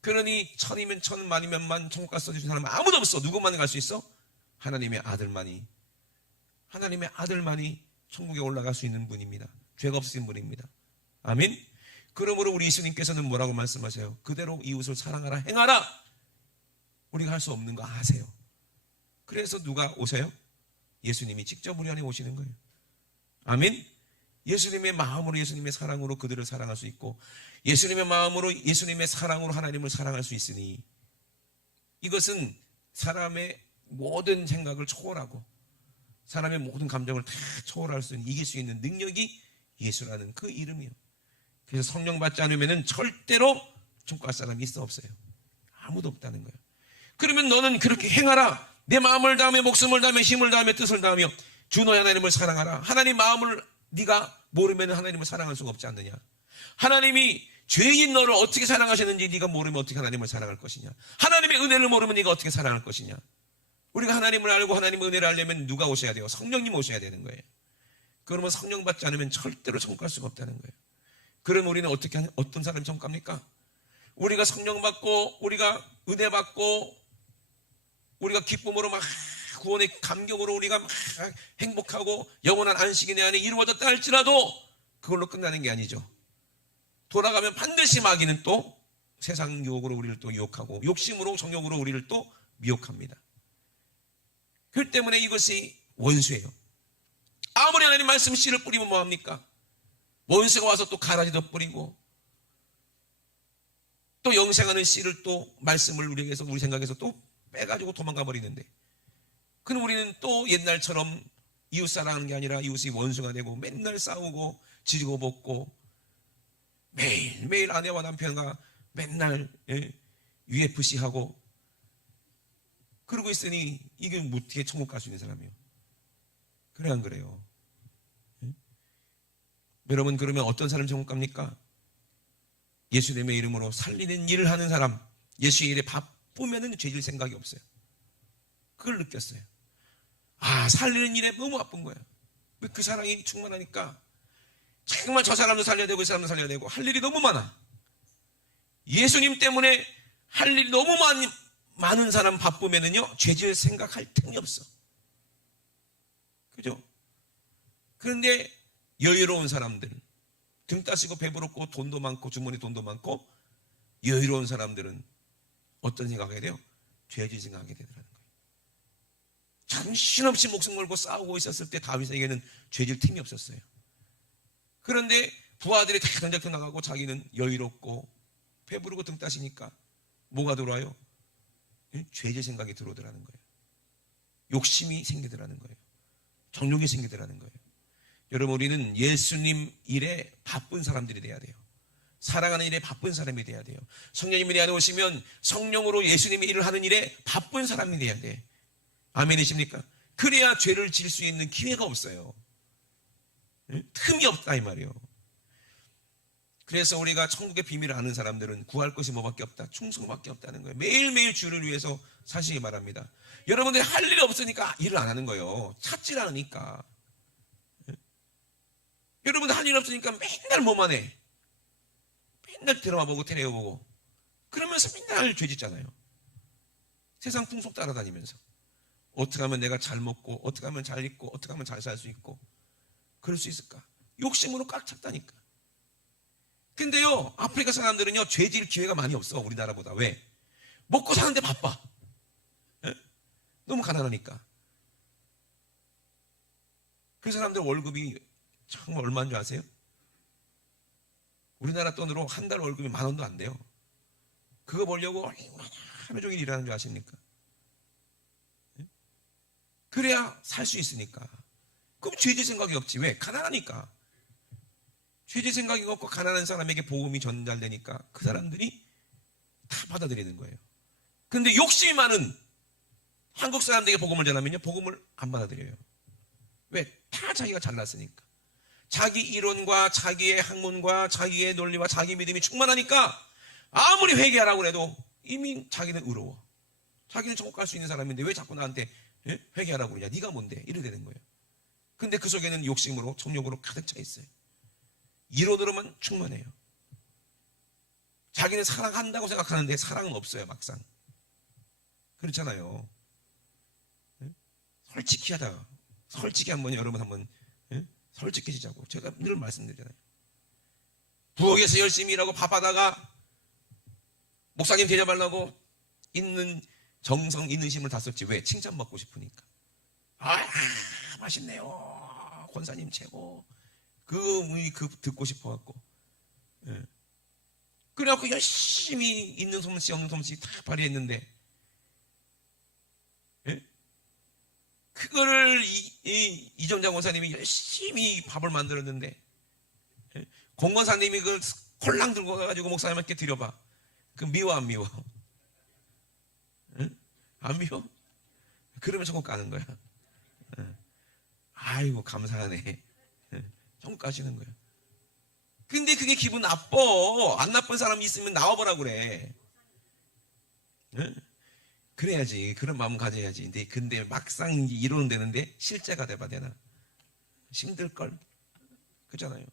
그러니 1000이면 1000, 만이면 만, 천국 갈 수 있는 사람은 아무도 없어. 누구만 갈 수 있어? 하나님의 아들만이 천국에 올라갈 수 있는 분입니다. 죄가 없으신 분입니다. 아멘. 그러므로 우리 예수님께서는 뭐라고 말씀하세요? 그대로 이웃을 사랑하라, 행하라. 우리가 할 수 없는 거 아세요? 그래서 누가 오세요? 예수님이 직접 우리 안에 오시는 거예요. 아멘. 예수님의 마음으로, 예수님의 사랑으로 그들을 사랑할 수 있고, 예수님의 마음으로, 예수님의 사랑으로 하나님을 사랑할 수 있으니, 이것은 사람의 모든 생각을 초월하고 사람의 모든 감정을 다 초월할 수 있는, 이길 수 있는 능력이 예수라는 그 이름이에요. 그래서 성령 받지 않으면 절대로 천국 갈 사람이 있어 없어요. 아무도 없다는 거예요. 그러면 너는 그렇게 행하라. 내 마음을 다하며 목숨을 다하며 힘을 다하며 뜻을 다하며 주 너의 하나님을 사랑하라. 하나님 마음을 네가 모르면 하나님을 사랑할 수가 없지 않느냐. 하나님이 죄인 너를 어떻게 사랑하셨는지 네가 모르면 어떻게 하나님을 사랑할 것이냐. 하나님의 은혜를 모르면 네가 어떻게 사랑할 것이냐. 우리가 하나님을 알고 하나님의 은혜를 알려면 누가 오셔야 돼요? 성령님 오셔야 되는 거예요. 그러면 성령 받지 않으면 절대로 천국 갈 수가 없다는 거예요. 그럼 우리는 어떤 사람이 천국 갑니까? 우리가 성령 받고 우리가 은혜 받고 우리가 기쁨으로 막 구원의 감격으로 우리가 막 행복하고 영원한 안식이 내 안에 이루어졌다 할지라도 그걸로 끝나는 게 아니죠. 돌아가면 반드시 마귀는 또 세상 유혹으로 우리를 또 유혹하고 욕심으로 정욕으로 우리를 또 미혹합니다. 그렇기 때문에 이것이 원수예요. 아무리 하나님 말씀 씨를 뿌리면 뭐합니까? 원수가 와서 또 가라지도 뿌리고 또 영생하는 씨를 또 말씀을 우리에게서 우리 생각에서 또 빼가지고 도망가 버리는데, 그럼 우리는 또 옛날처럼 이웃 사랑하는 게 아니라 이웃이 원수가 되고 맨날 싸우고 지지고 볶고 매일매일 아내와 남편과 맨날 UFC 하고 그러고 있으니 이게 어떻게 천국 갈 수 있는 사람이에요? 그래 안 그래요? 여러분, 그러면 어떤 사람 천국 갑니까? 예수님의 이름으로 살리는 일을 하는 사람, 예수의 일에 바쁘면은 죄질 생각이 없어요. 그걸 느꼈어요. 아, 살리는 일에 너무 바쁜 거야. 그 사랑이 충만하니까 정말 저 사람도 살려야 되고 이 사람도 살려야 되고 할 일이 너무 많아. 예수님 때문에 할 일이 너무 많은 사람 바쁘면은요, 죄질 생각할 틈이 없어. 그죠? 그런데 여유로운 사람들, 등 따시고 배부럽고 돈도 많고 주머니 돈도 많고 여유로운 사람들은 어떤 생각하게 돼요? 죄질 생각하게 되더라는 거예요. 정신없이 목숨 걸고 싸우고 있었을 때 다윗에게는 죄질 틈이 없었어요. 그런데 부하들이 다 전쟁터 나가고 자기는 여유롭고 배부르고 등 따시니까 뭐가 들어와요? 죄질 생각이 들어오더라는 거예요. 욕심이 생기더라는 거예요. 정욕이 생기더라는 거예요. 여러분, 우리는 예수님 일에 바쁜 사람들이 돼야 돼요. 사랑하는 일에 바쁜 사람이 돼야 돼요. 성령님이 내 안에 오시면 성령으로 예수님의 일을 하는 일에 바쁜 사람이 돼야 돼. 아멘이십니까? 그래야 죄를 지을 수 있는 기회가 없어요. 틈이 없다 이 말이에요. 그래서 우리가 천국의 비밀을 아는 사람들은 구할 것이 뭐밖에 없다? 충성밖에 없다는 거예요. 매일매일 주를 위해서 사시기 바랍니다. 여러분들이 할 일이 없으니까 일을 안 하는 거예요. 찾질 않으니까. 여러분들 할 일 없으니까 맨날 뭐만 해? 맨날 드라마 보고 텔레비전 보고 그러면서 맨날 죄 짓잖아요. 세상 풍속 따라다니면서 어떻게 하면 내가 잘 먹고 어떻게 하면 잘 입고 어떻게 하면 잘 살 수 있고 그럴 수 있을까? 욕심으로 꽉 찼다니까. 근데요, 아프리카 사람들은요, 죄 지을 기회가 많이 없어. 우리나라보다. 왜? 먹고 사는데 바빠. 에? 너무 가난하니까. 그 사람들 월급이 정말 얼마인 줄 아세요? 우리나라 돈으로 한 달 월급이 10,000원도 안 돼요. 그거 벌려고 얼마나 하루 종일 일하는 줄 아십니까? 그래야 살 수 있으니까. 그럼 죄질 생각이 없지. 왜? 가난하니까. 죄질 생각이 없고 가난한 사람에게 복음이 전달되니까 그 사람들이 다 받아들이는 거예요. 그런데 욕심이 많은 한국 사람들에게 복음을 전하면요, 복음을 안 받아들여요. 왜? 다 자기가 잘났으니까. 자기 이론과 자기의 학문과 자기의 논리와 자기 믿음이 충만하니까 아무리 회개하라고 해도 이미 자기는 의로워. 자기는 천국 갈 수 있는 사람인데 왜 자꾸 나한테 회개하라고 그러냐? 네가 뭔데? 이래 되는 거예요. 근데 그 속에는 욕심으로 정욕으로 가득 차 있어요. 이론으로만 충만해요. 자기는 사랑한다고 생각하는데 사랑은 없어요. 막상. 그렇잖아요. 솔직히 하자. 솔직히 한번 여러분 한번 솔직해지자고 제가 늘 말씀드리잖아요. 부엌에서 열심히 일하고 바빠다가 목사님 대접하려고 있는 정성 있는 힘을 다 썼지. 왜? 칭찬받고 싶으니까. 아, 맛있네요. 권사님 최고. 그 듣고 싶어갖고. 그래갖고 열심히 있는 솜씨 없는 솜씨 다 발휘했는데, 그거를 이정장 권사님이 열심히 밥을 만들었는데, 공 권사님이 그걸 홀랑 들고 가가지고 목사님한테 드려봐. 그 미워 안 미워? 안 미워? 그러면 천국 가는 거야. 아이고 감사하네. 천국 가시는 거야. 근데 그게 기분 나빠. 안 나쁜 사람이 있으면 나와보라 그래. 그래야지. 그런 마음 가져야지. 근데 막상 이루는 되는데 실제가 돼봐 되나? 힘들걸? 그잖아요.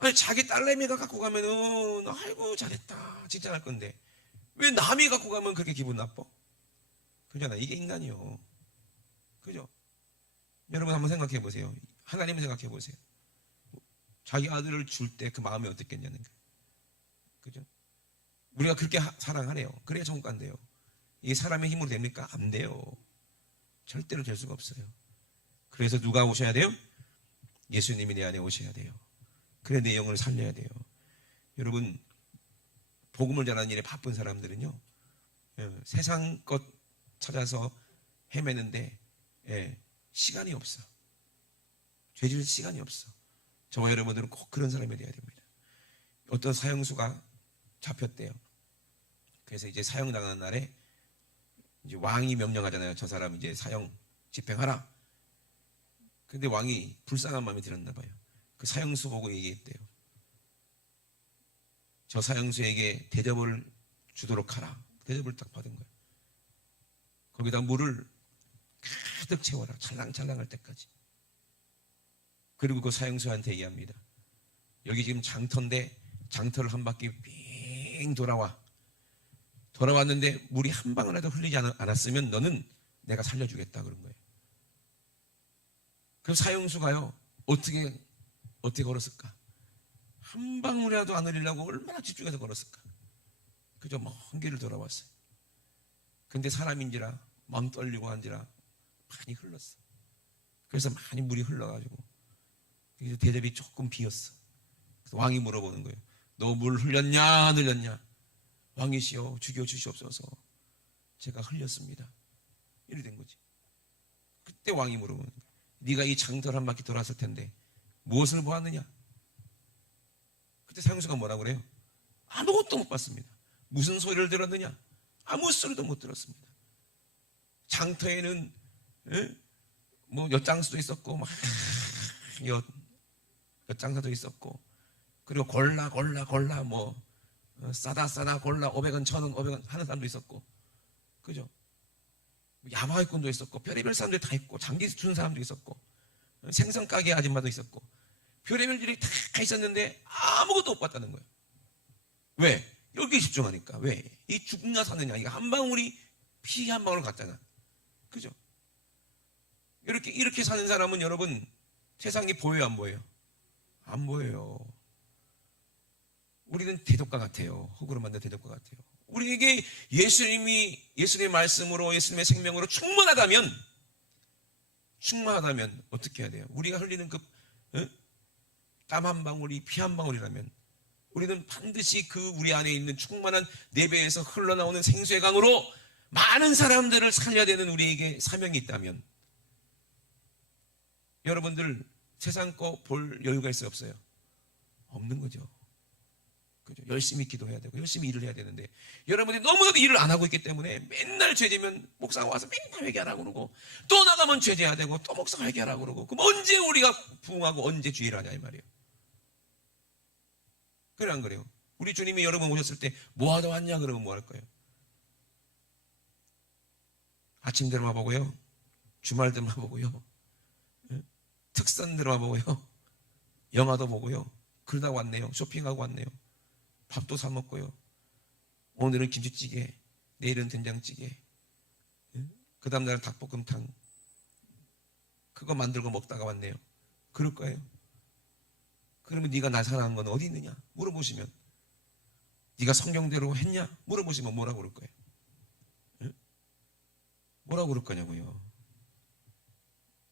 아니 자기 딸내미가 갖고 가면은 아이고 잘했다 칭찬할 건데 왜 남이 갖고 가면 그렇게 기분 나빠? 그잖아. 이게 인간이요. 그죠? 여러분 한번 생각해 보세요. 하나님을 생각해 보세요. 자기 아들을 줄 때 그 마음이 어떻겠냐는 거예요. 그죠? 우리가 그렇게 사랑하래요. 그래야 천국 간대요. 이게 사람의 힘으로 됩니까? 안 돼요. 절대로 될 수가 없어요. 그래서 누가 오셔야 돼요? 예수님이 내 안에 오셔야 돼요. 그래 내 영을 살려야 돼요. 여러분 복음을 전하는 일에 바쁜 사람들은요 세상 것 찾아서 헤매는데 시간이 없어. 죄질 시간이 없어. 저와 여러분들은 꼭 그런 사람이 되어야 됩니다. 어떤 사형수가 잡혔대요. 그래서 이제 사형당하는 날에 이제 왕이 명령하잖아요. 저 사람 이제 사형 집행하라. 근데 왕이 불쌍한 마음이 들었나 봐요. 그 사형수 보고 얘기했대요. 저 사형수에게 대접을 주도록 하라. 대접을 딱 받은 거예요. 거기다 물을 가득 채워라. 찰랑찰랑할 때까지. 그리고 그 사형수한테 얘기합니다. 여기 지금 장터인데 장터를 한 바퀴 빙 돌아왔는데 물이 한 방울이라도 흘리지 않았으면 너는 내가 살려주겠다 그런 거예요. 그 사형수가요 어떻게 걸었을까? 한 방울이라도 안 흘리려고 얼마나 집중해서 걸었을까? 그저 먼 길을 돌아왔어요. 근데 사람인지라 마음 떨리고 한지라 많이 흘렀어. 그래서 많이 물이 흘러가지고 그래서 대접이 조금 비었어. 그래서 왕이 물어보는 거예요. 너 물 흘렸냐 안 흘렸냐? 왕이시여 죽여주시옵소서. 제가 흘렸습니다. 이렇게 된 거지. 그때 왕이 물어보는 거예요. 네가 이 장터를 한 바퀴 돌았을 텐데 무엇을 보았느냐? 그때 사형수가 뭐라고 그래요? 아무것도 못 봤습니다. 무슨 소리를 들었느냐? 아무 소리도 못 들었습니다. 장터에는 뭐 엿장수도 있었고 막 엿장사도 있었고 그리고 골라 뭐 싸다 골라 500원 1000원 500원 하는 사람도 있었고 그죠? 야마이꾼도 있었고 별의별 사람들 다 있고 장기 주는 사람도 있었고 생선 가게 아줌마도 있었고 별의별 일이 다 있었는데 아무것도 못 봤다는 거예요. 왜? 여기에 집중하니까. 왜? 이 죽냐 사느냐 이거 한 방울이 피 한 방울 같잖아. 그죠? 이렇게 사는 사람은 여러분 세상이 보여요 안 보여요? 안 보여요. 우리는 대적과 같아요. 흙으로 만든 대적과 같아요. 우리에게 예수님의 말씀으로 예수님의 생명으로 충만하다면 어떻게 해야 돼요? 우리가 흘리는 그 땀 한 방울이 피 한 방울이라면 우리는 반드시 그 우리 안에 있는 충만한 내 배에서 흘러나오는 생수의 강으로 많은 사람들을 살려야 되는 우리에게 사명이 있다면 여러분들 세상 거 볼 여유가 있어요 없어요? 없는 거죠. 그죠? 열심히 기도해야 되고 열심히 일을 해야 되는데 여러분이 너무나도 일을 안 하고 있기 때문에 맨날 죄지면 목사가 와서 맨날 회개하라고 그러고 또 나가면 죄져야 되고 또 목사가 회개하라고 그러고 그럼 언제 우리가 부흥하고 언제 주의를 하냐 이 말이에요. 그래 안 그래요? 우리 주님이 여러분 오셨을 때 뭐 하다 왔냐 그러면 뭐 할 거예요? 아침 드라마 보고요. 주말 드라마 보고요. 특선 드라마 보고요. 영화도 보고요. 그러다 왔네요. 쇼핑하고 왔네요. 밥도 사 먹고요. 오늘은 김치찌개, 내일은 된장찌개, 그 다음 날은 닭볶음탕. 그거 만들고 먹다가 왔네요. 그럴 거예요. 그러면 네가 날 사랑한 건 어디 있느냐? 물어보시면 네가 성경대로 했냐? 물어보시면 뭐라고 그럴 거예요? 뭐라고 그럴 거냐고요.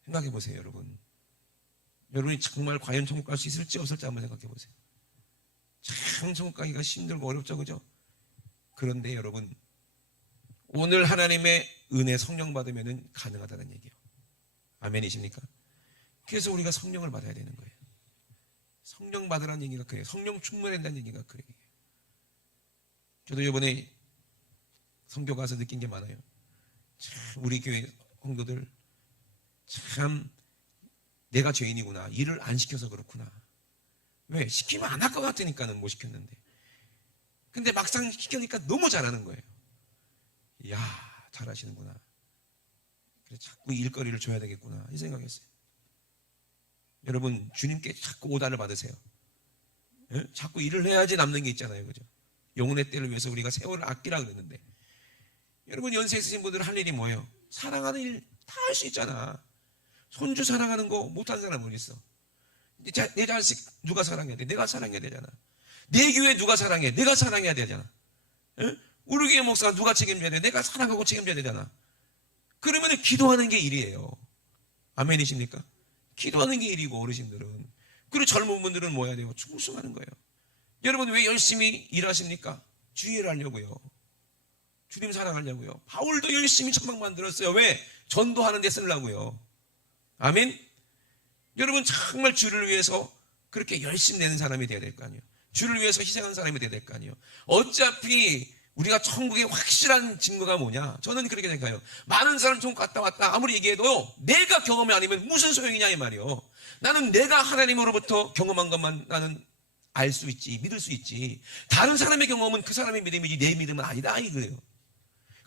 생각해 보세요 여러분. 여러분이 정말 과연 천국 갈 수 있을지 없을지 한번 생각해 보세요. 참 천국 가기가 힘들고 어렵죠 그죠? 그런데 여러분 오늘 하나님의 은혜 성령 받으면 가능하다는 얘기예요. 아멘이십니까? 그래서 우리가 성령을 받아야 되는 거예요. 성령 받으라는 얘기가 그래요. 성령 충만한다는 얘기가 그래요. 저도 이번에 선교 가서 느낀 게 많아요. 참 우리 교회 성도들 참 내가 죄인이구나. 일을 안 시켜서 그렇구나. 왜? 시키면 안 할 것 같으니까는 못 시켰는데. 근데 막상 시키니까 너무 잘하는 거예요. 이야 잘하시는구나. 그래서 자꾸 일거리를 줘야 되겠구나 이 생각했어요. 여러분 주님께 자꾸 오단을 받으세요. 예? 자꾸 일을 해야지 남는 게 있잖아요. 그죠? 영혼의 때를 위해서 우리가 세월을 아끼라 그랬는데, 여러분 연세 있으신 분들은 할 일이 뭐예요? 사랑하는 일 다 할 수 있잖아. 손주 사랑하는 거 못하는 사람 어디 있어? 내 자식 누가 사랑해야 돼? 내가 사랑해야 되잖아. 내 교회 누가 사랑해? 내가 사랑해야 되잖아. 예? 우리 교회 목사 누가 책임져야 돼? 내가 사랑하고 책임져야 되잖아. 그러면 기도하는 게 일이에요. 아멘이십니까? 기도하는 게 일이고, 어르신들은. 그리고 젊은 분들은 뭐 해야 돼요? 충성하는 거예요. 여러분 왜 열심히 일하십니까? 주의를 하려고요. 주님 사랑하려고요. 바울도 열심히 천막 만들었어요. 왜? 전도하는 데 쓰려고요. 아멘. 여러분 정말 주를 위해서 그렇게 열심히 내는 사람이 돼야 될 거 아니에요. 주를 위해서 희생하는 사람이 돼야 될 거 아니에요. 어차피 우리가 천국의 확실한 증거가 뭐냐? 저는 그렇게 생각해요. 많은 사람 천국 갔다 왔다 아무리 얘기해도 내가 경험이 아니면 무슨 소용이냐 이 말이요. 나는 내가 하나님으로부터 경험한 것만 나는 알 수 있지, 믿을 수 있지. 다른 사람의 경험은 그 사람의 믿음이지 내 믿음은 아니다 이거예요.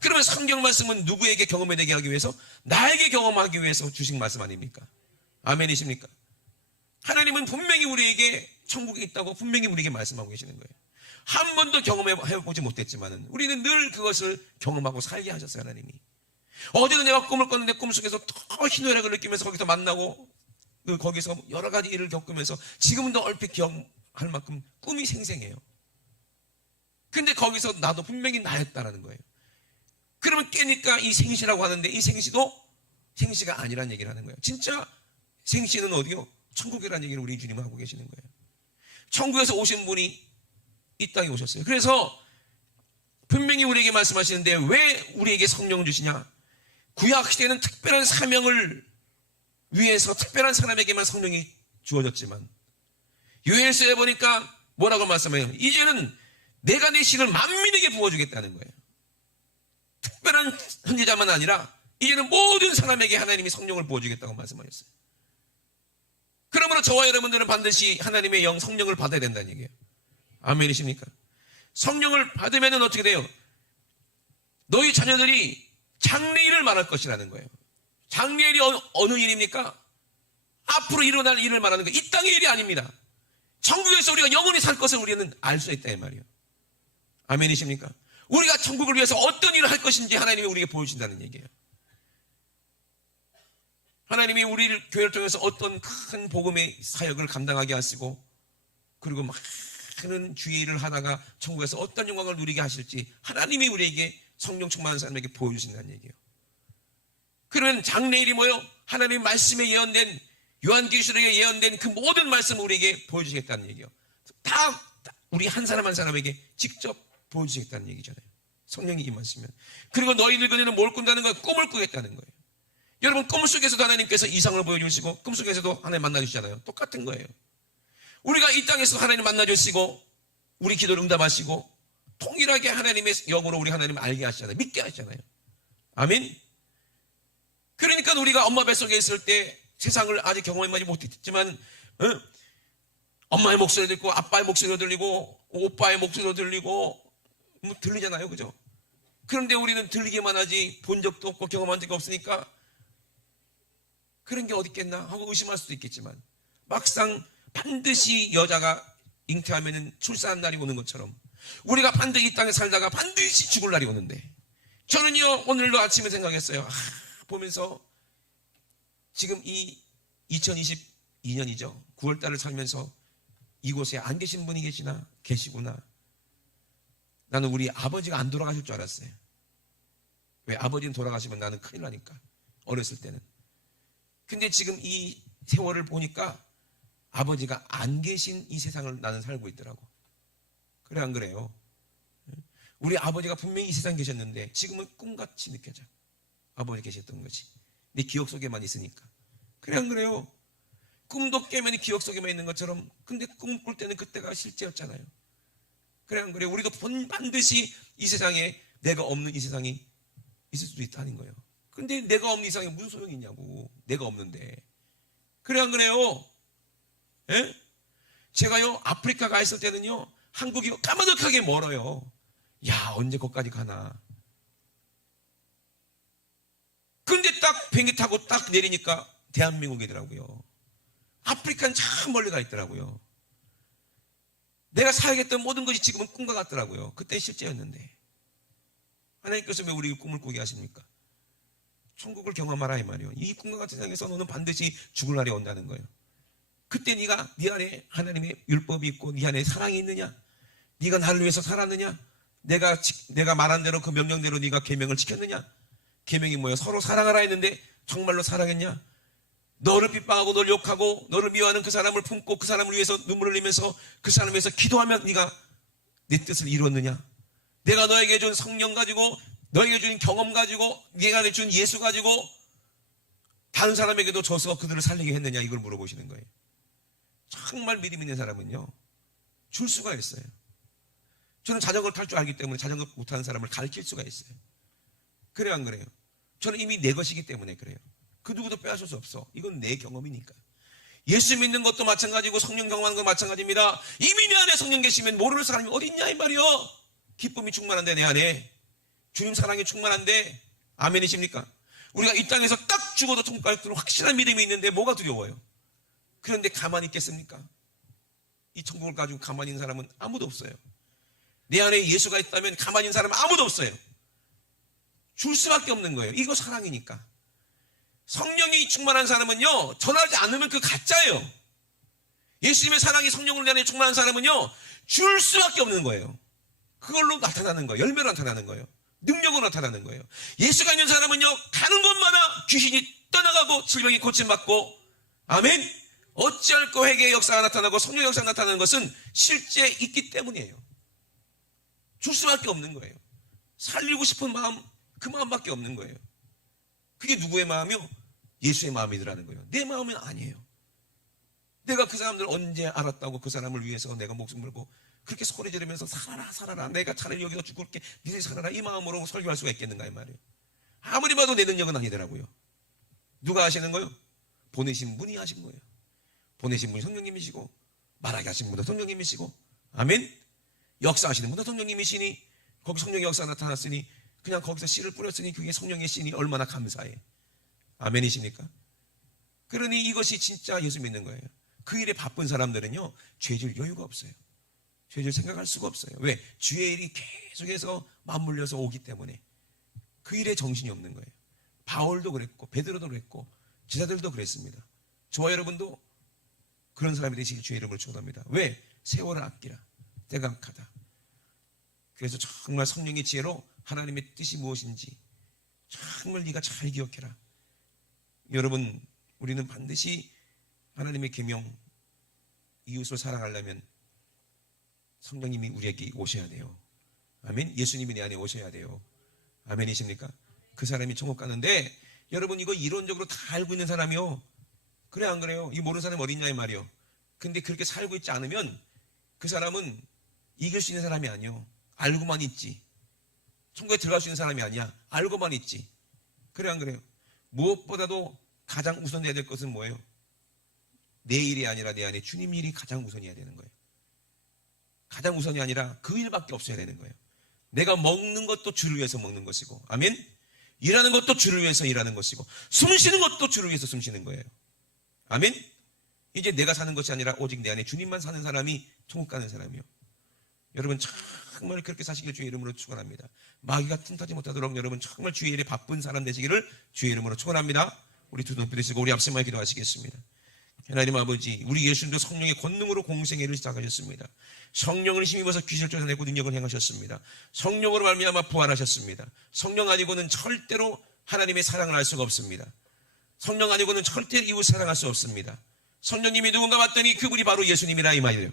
그러면 성경 말씀은 누구에게 경험이 되게 하기 위해서? 나에게 경험하기 위해서 주신 말씀 아닙니까? 아멘이십니까? 하나님은 분명히 우리에게 천국이 있다고 분명히 우리에게 말씀하고 계시는 거예요. 한 번도 경험해보지 못했지만 우리는 늘 그것을 경험하고 살게 하셨어요. 하나님이. 어제도 내가 꿈을 꿨는데 꿈속에서 더 희노애락을 느끼면서 거기서 만나고 거기서 여러 가지 일을 겪으면서 지금도 얼핏 기억할 만큼 꿈이 생생해요. 근데 거기서 나도 분명히 나였다라는 거예요. 그러면 깨니까 이 생시라고 하는데 이 생시도 생시가 아니란 얘기를 하는 거예요. 진짜 생시는 어디요? 천국이라는 얘기를 우리 주님은 하고 계시는 거예요. 천국에서 오신 분이 이 땅에 오셨어요. 그래서 분명히 우리에게 말씀하시는데 왜 우리에게 성령을 주시냐? 구약시대는 특별한 사명을 위해서 특별한 사람에게만 성령이 주어졌지만 요엘서에 보니까 뭐라고 말씀해요? 이제는 내가 내 신을 만민에게 부어주겠다는 거예요. 특별한 선지자만 아니라 이제는 모든 사람에게 하나님이 성령을 부어주겠다고 말씀하셨어요. 그러므로 저와 여러분들은 반드시 하나님의 영 성령을 받아야 된다는 얘기예요. 아멘이십니까? 성령을 받으면 어떻게 돼요? 너희 자녀들이 장래일을 말할 것이라는 거예요. 장래일이 어느 일입니까? 앞으로 일어날 일을 말하는 거예요. 이 땅의 일이 아닙니다. 천국에서 우리가 영원히 살 것을 우리는 알 수 있다 이 말이에요. 아멘이십니까? 우리가 천국을 위해서 어떤 일을 할 것인지 하나님이 우리에게 보여주신다는 얘기예요. 하나님이 우리를 교회를 통해서 어떤 큰 복음의 사역을 감당하게 하시고 그리고 많은 주의를 하다가 천국에서 어떤 영광을 누리게 하실지 하나님이 우리에게 성령 충만한 사람에게 보여주신다는 얘기예요. 그러면 장래일이 뭐요? 하나님의 말씀에 예언된 요한계시록에 예언된 그 모든 말씀을 우리에게 보여주시겠다는 얘기예요. 다 우리 한 사람 한 사람에게 직접 보여주시겠다는 얘기잖아요. 성령이 임하시면. 그리고 너희 늙은이는 뭘 꾼다는 거예요? 꿈을 꾸겠다는 거예요. 여러분 꿈 속에서도 하나님께서 이상을 보여주시고 꿈 속에서도 하나님 만나주시잖아요. 똑같은 거예요. 우리가 이 땅에서 하나님 만나주시고 우리 기도를 응답하시고 통일하게 하나님의 영으로 우리 하나님 알게 하시잖아요. 믿게 하시잖아요. 아멘. 그러니까 우리가 엄마 뱃속에 있을 때 세상을 아직 경험하지 못했지만 엄마의 목소리도 듣고 아빠의 목소리도 들리고 오빠의 목소리도 들리고 뭐 들리잖아요. 그죠? 그런데 우리는 들리기만 하지 본 적도 없고 경험한 적이 없으니까 그런 게 어디 있겠나 하고 의심할 수도 있겠지만 막상 반드시 여자가 잉태하면 출산한 날이 오는 것처럼 우리가 반드시 이 땅에 살다가 반드시 죽을 날이 오는데 저는요 오늘도 아침에 생각했어요. 보면서 지금 이 2022년이죠. 9월달을 살면서 이곳에 안 계신 분이 계시구나. 나는 우리 아버지가 안 돌아가실 줄 알았어요. 왜? 아버지는 돌아가시면 나는 큰일 나니까. 어렸을 때는. 근데 지금 이 세월을 보니까 아버지가 안 계신 이 세상을 나는 살고 있더라고. 그래 안 그래요? 우리 아버지가 분명히 이 세상에 계셨는데 지금은 꿈같이 느껴져. 아버지 계셨던 거지. 내 기억 속에만 있으니까. 그래 안 그래요? 꿈도 깨면 기억 속에만 있는 것처럼 근데 꿈 꿀 때는 그때가 실제였잖아요. 그래 안 그래요? 우리도 반드시 이 세상에 내가 없는 이 세상이 있을 수도 있다는 거예요. 근데 내가 없는 이 세상에 무슨 소용이 있냐고. 내가 없는데. 그래 안 그래요? 예? 제가요 아프리카 가 있을 때는요 한국이 까마득하게 멀어요. 야 언제 거기까지 가나. 근데 딱 비행기 타고 딱 내리니까 대한민국이더라고요. 아프리카는 참 멀리 가 있더라고요. 내가 살겠던 모든 것이 지금은 꿈과 같더라고요. 그때 실제였는데 하나님께서 왜 우리 꿈을 꾸게 하십니까? 천국을 경험하라 이 말이에요. 이 꿈과 같은 세상에서 너는 반드시 죽을 날이 온다는 거예요. 그때 네가 네 안에 하나님의 율법이 있고 네 안에 사랑이 있느냐? 네가 나를 위해서 살았느냐? 내가 말한 대로 그 명령대로 네가 계명을 지켰느냐? 계명이 뭐예요? 서로 사랑하라 했는데 정말로 사랑했냐? 너를 핍박하고 너를 욕하고 너를 미워하는 그 사람을 품고 그 사람을 위해서 눈물을 흘리면서 그 사람을 위해서 기도하면 네가 내 뜻을 이루었느냐? 내가 너에게 준 성령 가지고 너에게 준 경험 가지고 네가 준 예수 가지고 다른 사람에게도 줘서 그들을 살리게 했느냐? 이걸 물어보시는 거예요. 정말 믿음 있는 사람은요 줄 수가 있어요. 저는 자전거를 탈 줄 알기 때문에 자전거 못하는 사람을 가르칠 수가 있어요. 그래요 안 그래요? 저는 이미 내 것이기 때문에 그래요. 그 누구도 빼앗을 수 없어. 이건 내 경험이니까. 예수 믿는 것도 마찬가지고 성령 경험하는 것도 마찬가지입니다. 이미 내 안에 성령 계시면 모르는 사람이 어디 있냐 이 말이요. 기쁨이 충만한데 내 안에 주님 사랑이 충만한데 아멘이십니까? 우리가 이 땅에서 딱 죽어도 천국 갈 확실한 믿음이 있는데 뭐가 두려워요? 그런데 가만히 있겠습니까? 이 천국을 가지고 가만히 있는 사람은 아무도 없어요. 내 안에 예수가 있다면 가만히 있는 사람은 아무도 없어요. 줄 수밖에 없는 거예요. 이거 사랑이니까. 성령이 충만한 사람은요 전하지 않으면 그 가짜예요. 예수님의 사랑이 성령을 안에 충만한 사람은요 줄 수밖에 없는 거예요. 그걸로 나타나는 거예요. 열매로 나타나는 거예요. 능력으로 나타나는 거예요. 예수가 있는 사람은요 가는 곳마다 귀신이 떠나가고 질병이 고침받고 아멘. 어찌할꼬 회개의 역사가 나타나고 성령의 역사가 나타나는 것은 실제 있기 때문이에요. 줄 수밖에 없는 거예요. 살리고 싶은 마음 그 마음밖에 없는 거예요. 그게 누구의 마음이요? 예수의 마음이더라는 거예요. 내 마음은 아니에요. 내가 그 사람들 언제 알았다고 그 사람을 위해서 내가 목숨 걸고 그렇게 소리 지르면서 살아라 살아라 내가 차라리 여기서 죽을게 니들이 살아라 이 마음으로 설교할 수가 있겠는가 이 말이에요. 아무리 봐도 내 능력은 아니더라고요. 누가 하시는 거예요? 보내신 분이 하신 거예요. 보내신 분이 성령님이시고 말하게 하신 분도 성령님이시고 아멘. 역사하시는 분도 성령님이시니 거기 성령의 역사가 나타났으니 그냥 거기서 씨를 뿌렸으니 그게 성령의 씨니 얼마나 감사해. 아멘이십니까? 그러니 이것이 진짜 예수 믿는 거예요. 그 일에 바쁜 사람들은요 죄질 여유가 없어요. 죄질 생각할 수가 없어요. 왜? 주의 일이 계속해서 맞물려서 오기 때문에 그 일에 정신이 없는 거예요. 바울도 그랬고 베드로도 그랬고 제자들도 그랬습니다. 저와 여러분도 그런 사람이 되시길 주의 이름으로 축원합니다. 왜? 세월을 아끼라. 때가 악하다. 그래서 정말 성령의 지혜로 하나님의 뜻이 무엇인지 정말 네가 잘 기억해라. 여러분 우리는 반드시 하나님의 계명 이웃을 사랑하려면 성령님이 우리에게 오셔야 돼요. 아멘. 예수님이 내 안에 오셔야 돼요. 아멘이십니까? 그 사람이 천국 가는데 여러분 이거 이론적으로 다 알고 있는 사람이요. 그래 안 그래요? 이 모르는 사람이 어딨냐 이 말이요. 근데 그렇게 살고 있지 않으면 그 사람은 이길 수 있는 사람이 아니요. 알고만 있지. 천국에 들어갈 수 있는 사람이 아니야. 알고만 있지. 그래 안 그래요? 무엇보다도 가장 우선해야 될 것은 뭐예요? 내 일이 아니라 내 안에 주님 일이 가장 우선이어야 되는 거예요. 가장 우선이 아니라 그 일밖에 없어야 되는 거예요. 내가 먹는 것도 주를 위해서 먹는 것이고 아멘. 일하는 것도 주를 위해서 일하는 것이고 숨 쉬는 것도 주를 위해서 숨 쉬는 거예요. 아멘. 이제 내가 사는 것이 아니라 오직 내 안에 주님만 사는 사람이 천국 가는 사람이요. 여러분 정말 그렇게 사시길 주의 이름으로 축원합니다. 마귀가 틈타지 못하도록 여러분 정말 주의 일에 바쁜 사람 되시기를 주의 이름으로 축원합니다. 우리 두 눈 뜨시고 우리 앞서만 기도하시겠습니다. 하나님 아버지, 우리 예수님도 성령의 권능으로 공생애를 시작하셨습니다. 성령을 힘입어서 귀신을 쫓아내고 능력을 행하셨습니다. 성령으로 말미암아 부활하셨습니다. 성령 아니고는 절대로 하나님의 사랑을 알 수가 없습니다. 성령 아니고는 절대로 이웃 사랑할 수 없습니다. 성령님이 누군가 봤더니 그분이 바로 예수님이라 이 말이에요.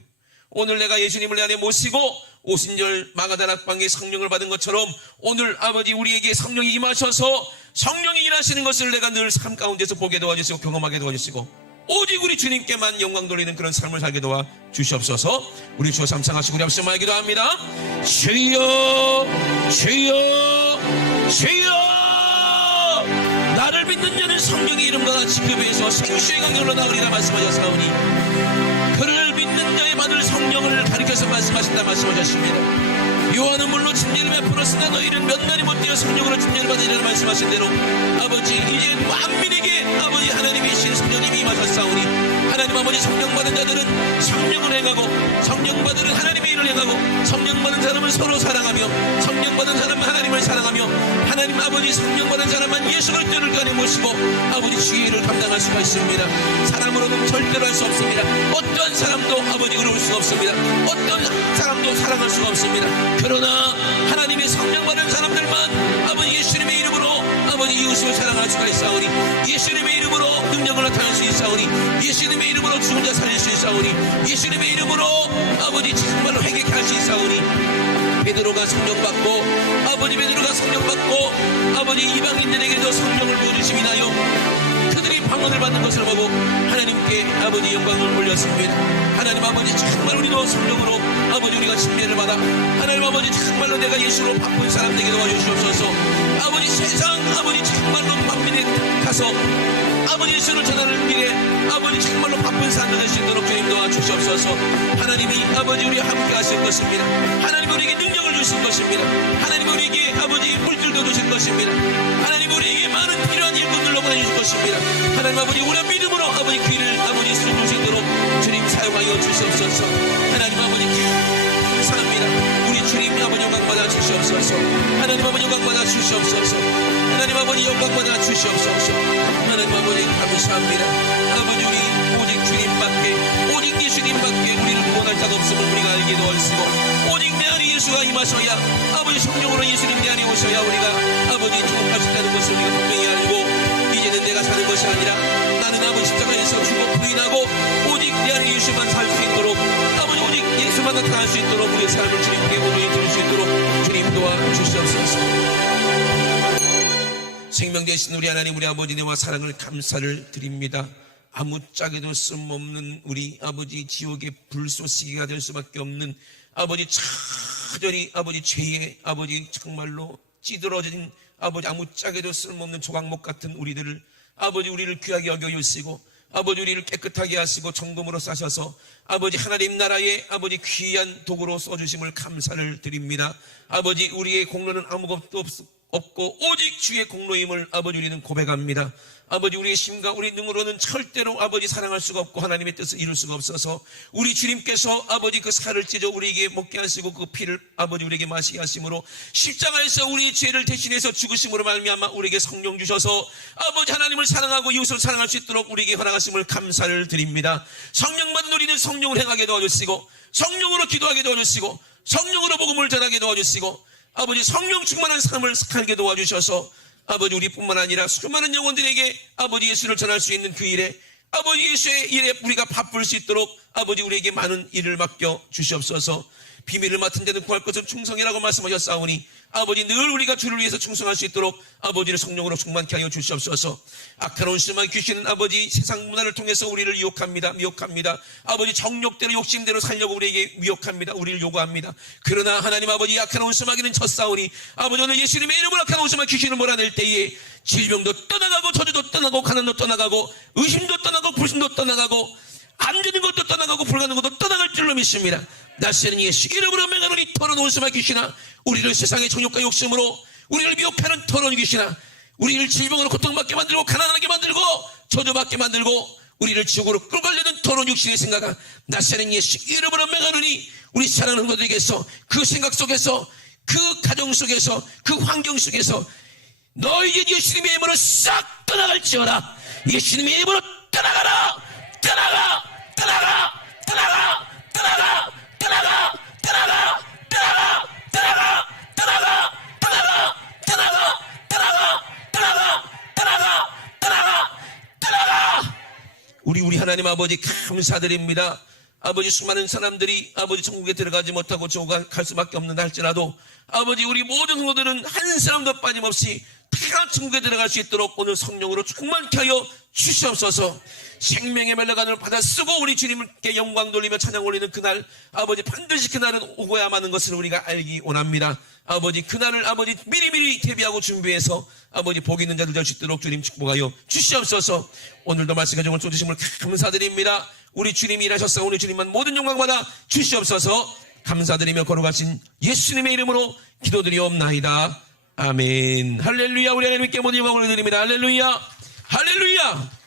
오늘 내가 예수님을 내 안에 모시고 오순절 마가다락방에 성령을 받은 것처럼 오늘 아버지 우리에게 성령이 임하셔서 성령이 일하시는 것을 내가 늘 삶 가운데서 보게 도와주시고 경험하게 도와주시고 오직 우리 주님께만 영광 돌리는 그런 삶을 살게 도와 주시옵소서. 우리 주여 삼상하시고 우리 앞서 말기도 합니다. 주여 주여 주여 나를 믿는 자는 성령의 이름과 같이 그 배에서 생수의 강물로 나으리라 말씀하셨사오니 그를 믿는 자의 받을 성령을 가리켜서 말씀하신다 말씀하셨습니다. 요한은 물로 침례를 베풀었으나 너희는 몇 날이 못 되어 성령으로 침례를 받으리라 말씀하신 대로 아버지 이제 만민에게 아버지 하나님의 신 성령님이 임하셨사오니 하나님 아버지 성령 받은 자들은 성령을 행하고 성령 받은 하나님의 일을 행하고 성령 받은 사람은 서로 사랑하며 성령 받은 사람은 하나님을 사랑하며 하나님 아버지 성령 받은 사람만 예수 그리스도를 간에 모시고 아버지 주의 일을 감당할 수가 있습니다. 사람으로는 절대로 할 수 없습니다. 어떤 사람도 아버지 의로울 수가 없습니다. 어떤 사람도 사랑할 수가 없습니다. 그러나 하나님의 성령 받은 사람들만 아버지 예수님의 이름으로 아버지 이웃을 사랑할 수가 있사오니 예수님의 이름으로 능력을 나타낼 수 있사오니 예수님의 이름으로 죽은 자 살릴 수 있사오니 예수님의 이름으로 아버지 정말로 회개케 할 수 있사오니 베드로가 성령 받고 아버지 베드로가 성령 받고 아버지 이방인들에게도 성령을 부어주심이 나요 그들이 방언을 받는 것을 보고 하나님께 아버지 영광을 올렸습니다. 하나님 아버지 정말 우리도 성령으로 아버지 우리가 침례를 받아 하나님 아버지 정말로 내가 예수로 바쁜 사람 되게 도와주시옵소서. 아버지 세상 아버지 정말로 만민에 가서 아버지 예수를 전하는 길에 아버지 정말로 바쁜 사람 될 수 있도록 주님 도와주시옵소서. 하나님이 아버지 우리와 함께 하실 것입니다. 하나님 우리에게 능력을 주실 것입니다. 하나님 우리에게 아버지 물들도 주실 것입니다. 하나님 우리에게 많은 필요한 일꾼들로 보내주실 것입니다. 하나님 아버지 우리의 믿음으로 아버지 그 일을 아버지 수행할 수 있도록 주님 사용하여 주시옵소서. 하나님 아버지 감사합니다. 우리 주님 아버지 영광 받아 주시옵소서. 하나님 아버지 영광 받아 주시옵소서. 하나님 아버지 영광 받아 주시옵소서. 하나님 아버지 감사합니다. 아버지 우리 오직 주님밖에 오직 예수님밖에 우리를 구원할 자가 없음을 우리가 알게 도와주시고 오직 내 안에 예수가 임하셔야 아버지 성령으로 예수님 내 안에 오셔야 우리가 아버지 축복할 수 있다는 것을 우리가 분명히 알고 이제는 내가 사는 것이 아니라 나는 아버지 십자가에서 죽어 부인하고 오직 내 안에 예수만 살 수 있도록 아버지 오직 예수만 나타날 수 있도록 우리의 삶을 주님께 온전히 드릴 수 있도록 주님 도와주시옵소서. 생명 되신 우리 하나님 우리 아버지와 사랑을 감사를 드립니다. 아무짝에도 쓸모없는 우리 아버지 지옥의 불쏘시개가 될 수밖에 없는 아버지 차전히 아버지 죄의 아버지 정말로 찌들어진 아버지 아무짝에도 쓸모없는 조각목 같은 우리들을 아버지 우리를 귀하게 여겨주시고 아버지 우리를 깨끗하게 하시고 정금으로 싸셔서 아버지 하나님 나라의 아버지 귀한 도구로 써주심을 감사를 드립니다. 아버지 우리의 공로는 아무것도 없고 오직 주의 공로임을 아버지 우리는 고백합니다. 아버지 우리의 힘과 우리 능으로는 절대로 아버지 사랑할 수가 없고 하나님의 뜻을 이룰 수가 없어서 우리 주님께서 아버지 그 살을 찢어 우리에게 먹게 하시고 그 피를 아버지 우리에게 마시게 하심으로 십자가에서 우리의 죄를 대신해서 죽으심으로 말미암아 우리에게 성령 주셔서 아버지 하나님을 사랑하고 이웃을 사랑할 수 있도록 우리에게 허락하심을 감사를 드립니다. 성령 받은 우리는 성령을 행하게 도와주시고 성령으로 기도하게 도와주시고 성령으로 복음을 전하게 도와주시고 아버지 성령 충만한 삶을 살게 도와주셔서 아버지 우리뿐만 아니라 수많은 영혼들에게 아버지 예수를 전할 수 있는 그 일에 아버지 예수의 일에 우리가 바쁠 수 있도록 아버지 우리에게 많은 일을 맡겨 주시옵소서. 비밀을 맡은 자는 구할 것은 충성이라고 말씀하셨사오니 아버지 늘 우리가 주를 위해서 충성할 수 있도록 아버지를 성령으로 충만케 하여 주시옵소서. 악한 온수만 귀신은 아버지 세상 문화를 통해서 우리를 미혹합니다. 아버지 정욕대로 욕심대로 살려고 우리에게 미혹합니다. 우리를 요구합니다. 그러나 하나님 아버지 악한 온수마귀는 졌사오니 아버지 오늘 예수님의 이름으로 악한 온수마 귀신을 몰아낼 때에 질병도 떠나가고 저주도 떠나고 가난도 떠나가고 의심도 떠나고 불신도 떠나가고 안 되는 것도 떠나가고 불가능한 것도 떠나갈 줄로 믿습니다. 나시는 예수 이름으로 맹하노니 더러운 온수마 귀신아 우리를 세상의 정욕과 욕심으로 우리를 미혹하는 더러운 귀신아 우리를 질병으로 고통받게 만들고 가난하게 만들고 저주받게 만들고 우리를 지옥으로 끌어가려는 더러운 육신의 생각아 나시는 예수 이름으로 맹하노니 우리 사랑하는 것들에게서 그 생각 속에서 그 가정 속에서 그 환경 속에서 너희의 예수님의 이름으로 싹 떠나갈지어다. 예수님의 이름으로 떠나가라. 떠나가 떠나가 떠나가 떠나가 떠나가 떠나가 떠나가 떠나가 떠나가 떠나가 떠나가 떠나가 떠나가 떠나가 떠나가 떠나가. 우리 하나님 아버지 감사드립니다. 아버지 수많은 사람들이 아버지 천국에 들어가지 못하고 지옥 갈 수밖에 없는다 할지라도 아버지 우리 모든 성도들은 한 사람도 빠짐없이 다 천국에 들어갈 수 있도록 오늘 성령으로 충만케 하여 주시옵소서. 생명의 멜레간을 받아 쓰고 우리 주님께 영광 돌리며 찬양 올리는 그날 아버지 반드시 그날은 오고야만 하는 것을 우리가 알기 원합니다. 아버지 그날을 아버지 미리미리 대비하고 준비해서 아버지 복 있는 자들 될 수 있도록 주님 축복하여 주시옵소서. 오늘도 말씀 가정을 쏟으심을 감사드립니다. 우리 주님이 일하셨사 우리 주님만 모든 영광 받아 주시옵소서. 감사드리며 걸어가신 예수님의 이름으로 기도드리옵나이다. 아멘. 할렐루야. 우리 하나님께 모든 영광을 드립니다. 할렐루야. 할렐루야.